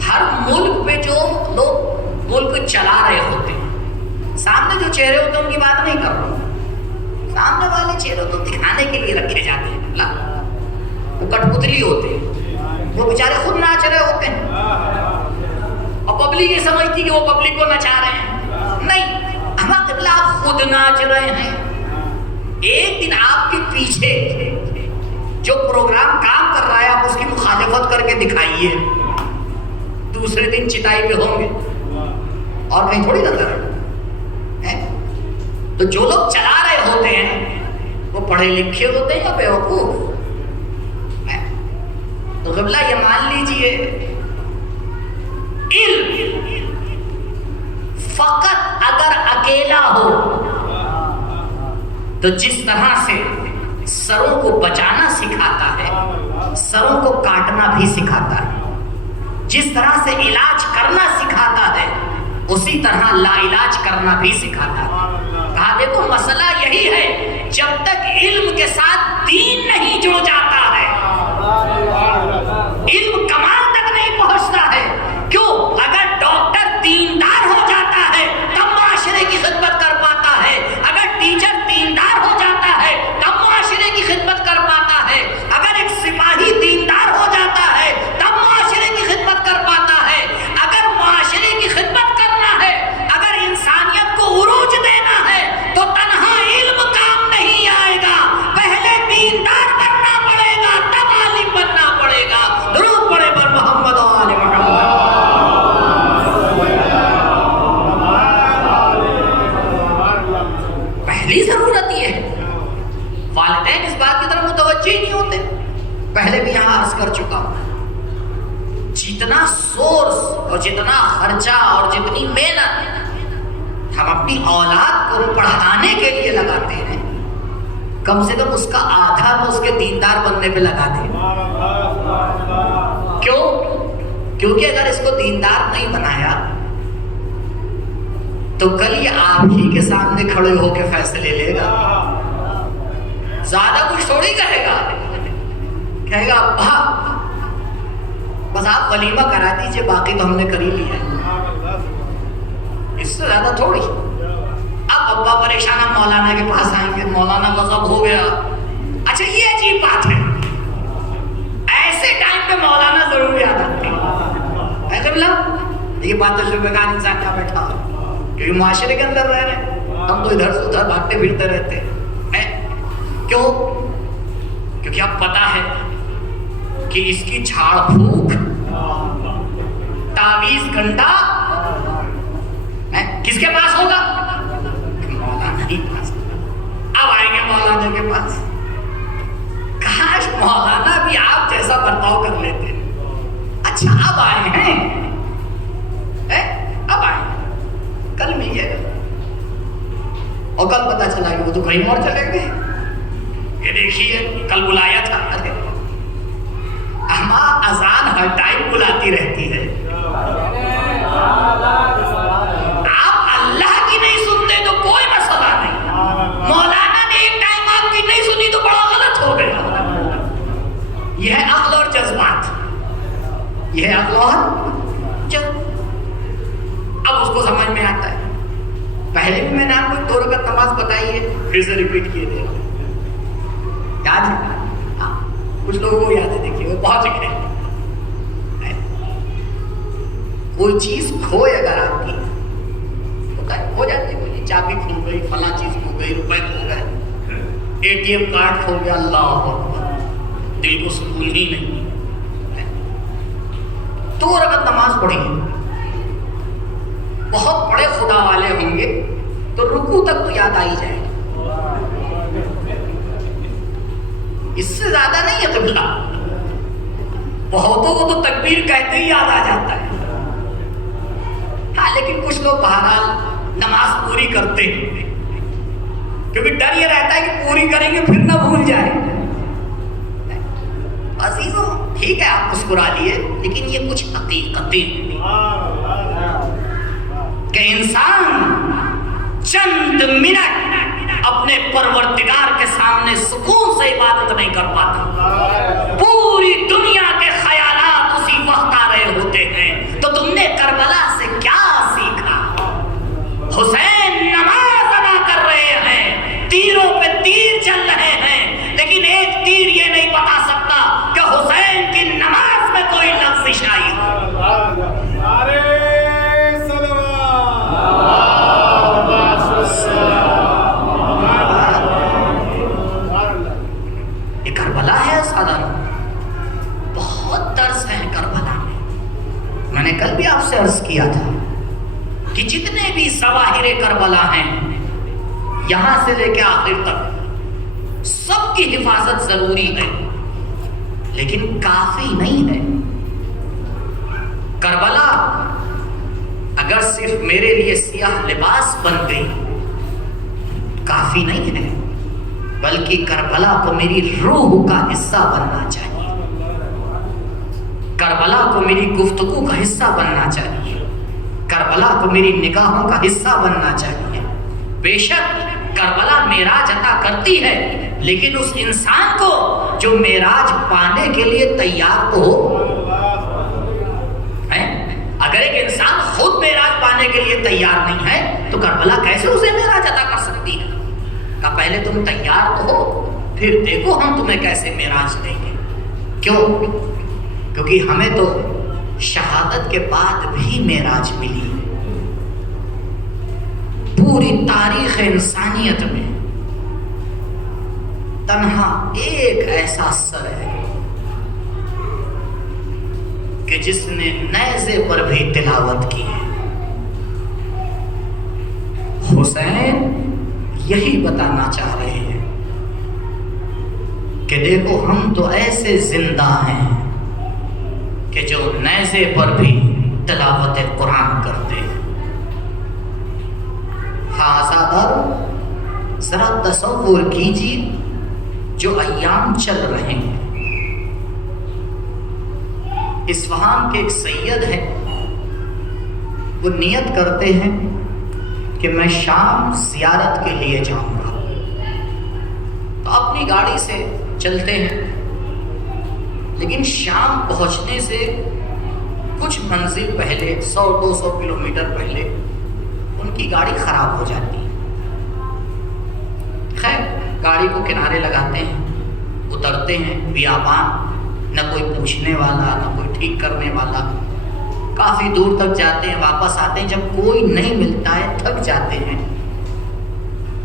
ہر ملک پہ جو لوگ ملک چلا رہے ہوتے ہیں، سامنے جو چہرے ہوتے ہیں ان کی بات نہیں کر رہا ہوں، سامنے والے چہرے تو دکھانے کے لیے رکھے جاتے ہیں، وہ کٹ پتلی ہوتے ہیں، وہ بیچارے خود ناچ رہے ہوتے ہیں اور پبلک یہ سمجھتی کہ وہ پبلک کو نچا رہے ہیں۔ نہیں، آپ خود ناچ رہے ہیں۔ ایک دن آپ کے پیچھے جو پروگرام کام کر رہا ہے آپ اس کی مخالفت کر کے دکھائیے، دوسرے دن چٹائی پہ ہوں گے اور کہیں تھوڑی نظر ہے۔ تو جو لوگ چلا رہے ہوتے ہیں وہ پڑھے لکھے ہوتے ہیں یا بیوقوف؟ تو قبلہ یہ مان لیجئے، علم فقط اگر اکیلا ہو تو جس طرح سے سروں کو بچانا سکھاتا ہے، سروں کو کاٹنا بھی سکھاتا ہے، جس طرح سے علاج کرنا سکھاتا ہے اسی طرح لا علاج کرنا بھی سکھاتا ہے۔ کہا دیکھو مسئلہ یہی ہے، جب تک علم کے ساتھ دین نہیں جڑ جاتا ہے، علم کمال تک نہیں پہنچتا ہے۔ کیوں؟ اگر ڈاکٹر دیندار ہو جاتا ہے تب معاشرے کی خدمت کر پاتا ہے، اگر ٹیچر دیندار ہو جاتا ہے تب معاشرے کی خدمت کر پاتا ہے، اگر ایک سپاہی دیندار ہو جاتا ہے تب معاشرے کی خدمت کر پاتا ہے۔ اگر معاشرے کی خدمت کرنا ہے، اگر انسانیت کو عروج دینا ہے تو تنہا علم کام نہیں آئے گا، پہلے دیندار بننا پڑے گا تب عالم بننا پڑے گا۔ درود پڑھے پر محمد و آل محمد۔ پہلی ضرورت یہ ہے، والدین اس بات کی طرف متوجہ نہیں ہوتے۔ پہلے بھی یہاں عرض کر چکا ہوں، جتنا سورس اور جتنا خرچہ اور جتنی محنت ہم اپنی اولاد کو پڑھانے کے لیے لگاتے ہیں، کم سے کم اس کا آدھا تو اس کے دیندار بننے پہ لگا دیں۔ کیوں؟ کیونکہ اگر اس کو دیندار نہیں بنایا تو کل یہ آپ ہی کے سامنے کھڑے ہو کے فیصلے لے گا، زیادہ کچھ تھوڑی کہے گا۔ کہے گا ابا بس آپ ولیمہ کرا دیجئے، باقی تو ہم نے کر ہی لیا ہے، اس سے زیادہ تھوڑی۔ اب ابا پریشانہ مولانا کے پاس آئیں گے، مولانا بس اب ہو گیا۔ اچھا یہ عجیب بات ہے، ایسے ٹائم پہ مولانا ضرور یاد آتے ہیں۔ جملہ یہ بات تجربے کا انسان کیا بیٹھا، کیونکہ معاشرے کے اندر رہ رہے ہیں ہم، تو ادھر سے ادھر بھاگتے پھرتے رہتے ہیں۔ کیوں؟ کیونکہ اب پتا ہے کہ اس کی جھاڑ پھونک، تعویذ گھنٹا کس کے پاس ہوگا؟ مولانا ہی پاس۔ اب آئیں گے مولانا کے پاس، کاش مولانا بھی آپ جیسا برتاؤ کر لیتے۔ اچھا اب آئے ہیں، اب آئے ہیں، کل ملیے گا، اور کل پتا چلا کہ وہ تو کہیں اور چلے گئے۔ یہ دیکھیے کل بلایا تھا، ارے ہمارا اذان ہر ٹائم بلاتی رہتی ہے، آپ اللہ کی نہیں سنتے تو کوئی مسئلہ نہیں، مولانا نے ایک ٹائم آپ کی نہیں سنی تو بڑا غلط ہو گیا۔ یہ ہے عقل اور جذبات، یہ ہے عقل اور جذبات۔ اب اس کو سمجھ میں آتا ہے، پہلے بھی میں نے آپ کو 2 رکعت نماز بتائی ہے، پھر سے ریپیٹ کیے تھے، یاد ہے؟ کچھ لوگوں کو یاد ہے، دیکھیے وہ پہنچ گئے۔ کوئی چیز کھوئے اگر آپ کی، ہوتا ہے کھو جاتی ہے، کوئی چابی کھو گئی، فلاں چیز کھو گئی، روپے کھو گئے، اے ٹی ایم کارڈ کھو گیا، اللہ اکبر، دل کو سکون ہی نہیں۔ 2 رکعت نماز پڑھی، بہت بڑے خدا والے ہوں گے تو رکوع تک تو یاد آ ہی جائے گا، اس سے زیادہ نہیں ہے قبلہ۔ بہتوں کو تو تکبیر کہتے ہی یاد آ جاتا ہے، ہاں لیکن کچھ لوگ بہرحال نماز پوری کرتے ہیں، کیونکہ ڈر یہ رہتا ہے کہ پوری کریں گے پھر نہ بھول جائے۔ عزیزوں ٹھیک ہے آپ مسکرا لیے، لیکن یہ کچھ حقیقتیں کہ انسان چند منٹ اپنے پروردگار کے سامنے سکون سے عبادت نہیں کر پاتا، پوری دنیا کے خیالات اسی وقت آ رہے ہوتے ہیں۔ تو تم نے کربلا سے کیا سیکھا؟ حسین نماز ادا کر رہے ہیں، تیروں پہ تیر چل رہے ہیں، لیکن ایک تیر یہ نہیں بتا سکتا کہ حسین کی نماز میں کوئی لغزش آئی۔ یہ کربلا ہے سادہ، بہت درس ہے کربلا میں نے کل بھی آپ سے عرض کیا تھا کہ جتنے بھی ظواہر کربلا ہیں یہاں سے لے کے آخر تک سب کی حفاظت ضروری ہے، لیکن کافی نہیں ہے۔ کربلا اگر صرف میرے لیے سیاہ لباس بن گئی کافی نہیں ہے، بلکہ کربلا کو میری روح کا حصہ بننا چاہیے، کربلا کو میری گفتگو کا حصہ بننا چاہیے، کربلا کو میری نگاہوں کا حصہ بننا چاہیے۔ بے شک کربلا معراج عطا کرتی ہے، لیکن اس انسان کو جو معراج پانے کے لیے تیار تو ہو۔ اگر ایک انسان خود معراج پانے کے لیے تیار نہیں ہے تو کربلا کیسے اسے معراج عطا کر سکتی ہے؟ کہ پہلے تم تیار تو ہو، پھر دیکھو ہم تمہیں کیسے معراج دیں گے۔ کیوں؟ کیونکہ ہمیں تو شہادت کے بعد بھی معراج ملی ہے۔ پوری تاریخ انسانیت میں تنہا ایک ایسا سر ہے کہ جس نے نیزے پر بھی تلاوت کی ہے۔ حسین یہی بتانا چاہ رہے ہیں کہ دیکھو ہم تو ایسے زندہ ہیں کہ جو نیزے پر بھی تلاوت قرآن کرتے ہیں۔ ہاں آزادار ذرا تصور کیجیے جو ایام چل رہے ہیں۔ اصفہان کے ایک سید ہیں، وہ نیت کرتے ہیں کہ میں شام زیارت کے لیے جاؤں گا، تو اپنی گاڑی سے چلتے ہیں، لیکن شام پہنچنے سے کچھ منزل پہلے 100-200 کلومیٹر پہلے ان کی گاڑی خراب ہو جاتی ہے۔ خیر گاڑی کو کنارے لگاتے ہیں، اترتے ہیں، بیابان، نہ کوئی پوچھنے والا نہ کوئی ٹھیک کرنے والا، کافی دور تک جاتے ہیں، واپس آتے ہیں، جب کوئی نہیں ملتا ہے تھک جاتے ہیں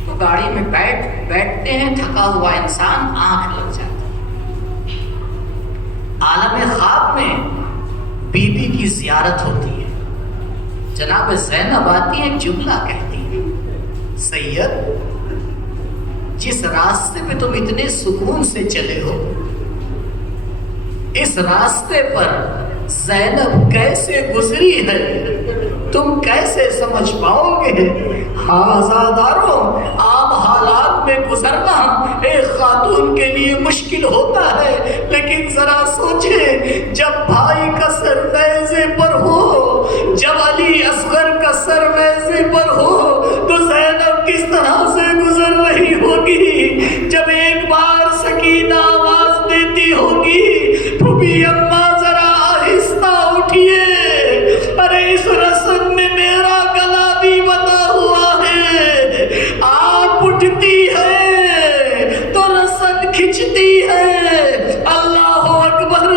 تو گاڑی میں بیٹھتے ہیں، تھکا ہوا انسان، آنکھ لگ جاتی ہے۔ عالم خواب میں بی بی کی زیارت ہوتی ہے، جناب زینب آتی ہے، جملہ کہتی ہے، سید جس راستے پہ تم اتنے سکون سے چلے ہو، اس راستے پر زینب کیسے گزری ہے تم کیسے سمجھ پاؤ گے؟ آزاداروں، عام حالات میں گزرنا ایک خاتون کے لیے مشکل ہوتا ہے، لیکن ذرا سوچیں جب بھائی کا سر نیزے پر ہو، جب علی اصغر کا سر نیزے پر ہو تو زینب کس طرح سے گزر رہی ہوگی؟ جب ایک بار سکینہ آواز دیتی ہوگی، پھوپھی اماں ذرا آہستہ اٹھیے، ارے اس رسم میں میرا گلا بھی بنا ہوا ہے، آپ اٹھتی ہے تو رسن کھچتی ہے۔ اللہ اکبر،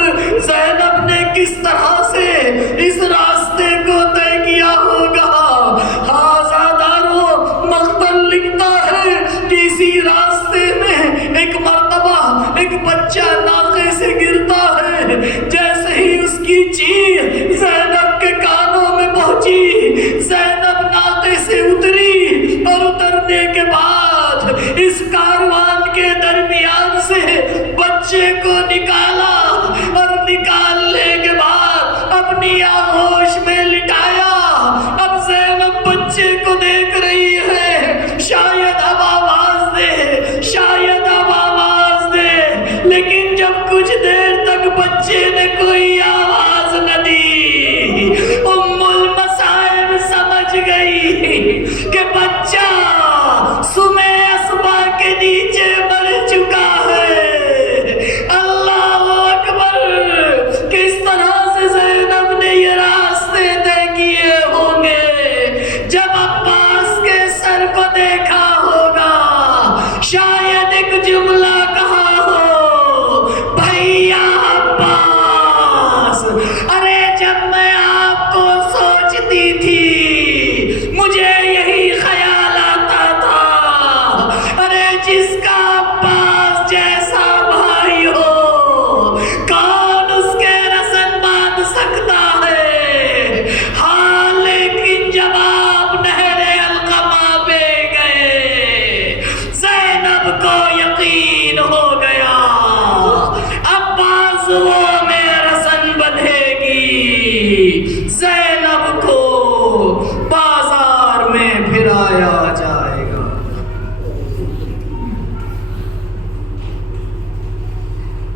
زینب نے کس طرح سے اس راستے کو طے کیا ہوگا؟ آزاداروں، مقتل لکھتا ہے کہ اسی راستے میں ایک مرتبہ ایک بچہ ناقے سے گرتا ہے، جیسے ہی اس کی چیخ زینب کے کانوں میں پہنچی، زینب ناقے سے اتری اور اترنے کے بعد اس کاروان کے درمیان سے بچے کو نکالا اور نکالنے کے بعد اپنی آغوش میں لٹایا۔ اب زینب بچے کو دیکھ رہی ہے، شاید اب آواز دے، شاید اب آواز دے، لیکن جب کچھ دیر تک بچے نے کوئی آواز نہ دی، ام المصائب سمجھ گئی کہ بچہ سمے اسبا کے نیچے مر چکا ہے۔ اللہ اکبر، کس طرح سے زینب نے یہ راستے طے کیے ہوں گے؟ جب عباس کے سر کو دیکھا ہوگا، شاید ایک جملہ کہا ہو، بھیا عباس، ارے جب میں آپ کو سوچتی تھی مجھے یہی خیال آتا تھا، ارے جس کا عباس جیسا بھائی ہو کون اس کے رسن باندھ سکتا ہے؟ ہاں لیکن جب آپ نہر القمہ پہ گئے، زینب کو یقین ہو گیا عباس وہ میں رسن بندھے گی، زینب کو بازار میں پھرایا جائے گا۔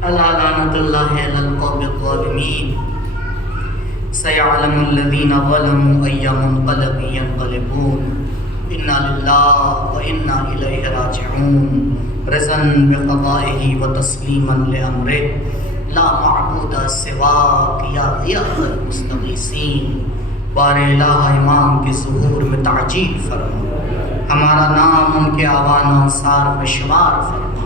الا لعنۃ اللہ علی القوم الظالمین، سیعلم الذین ظلموا ای منقلب ینقلبون، انا للہ و انا الیہ راجعون، رضا بقضائہ و تسلیما لامرہ، لا معبود سواک یا غیاث المستغیثین۔ بار الہ امام کے ظہور میں تعجیل فرما، ہمارا نام ان کے آوان و انصار میں شمار فرما۔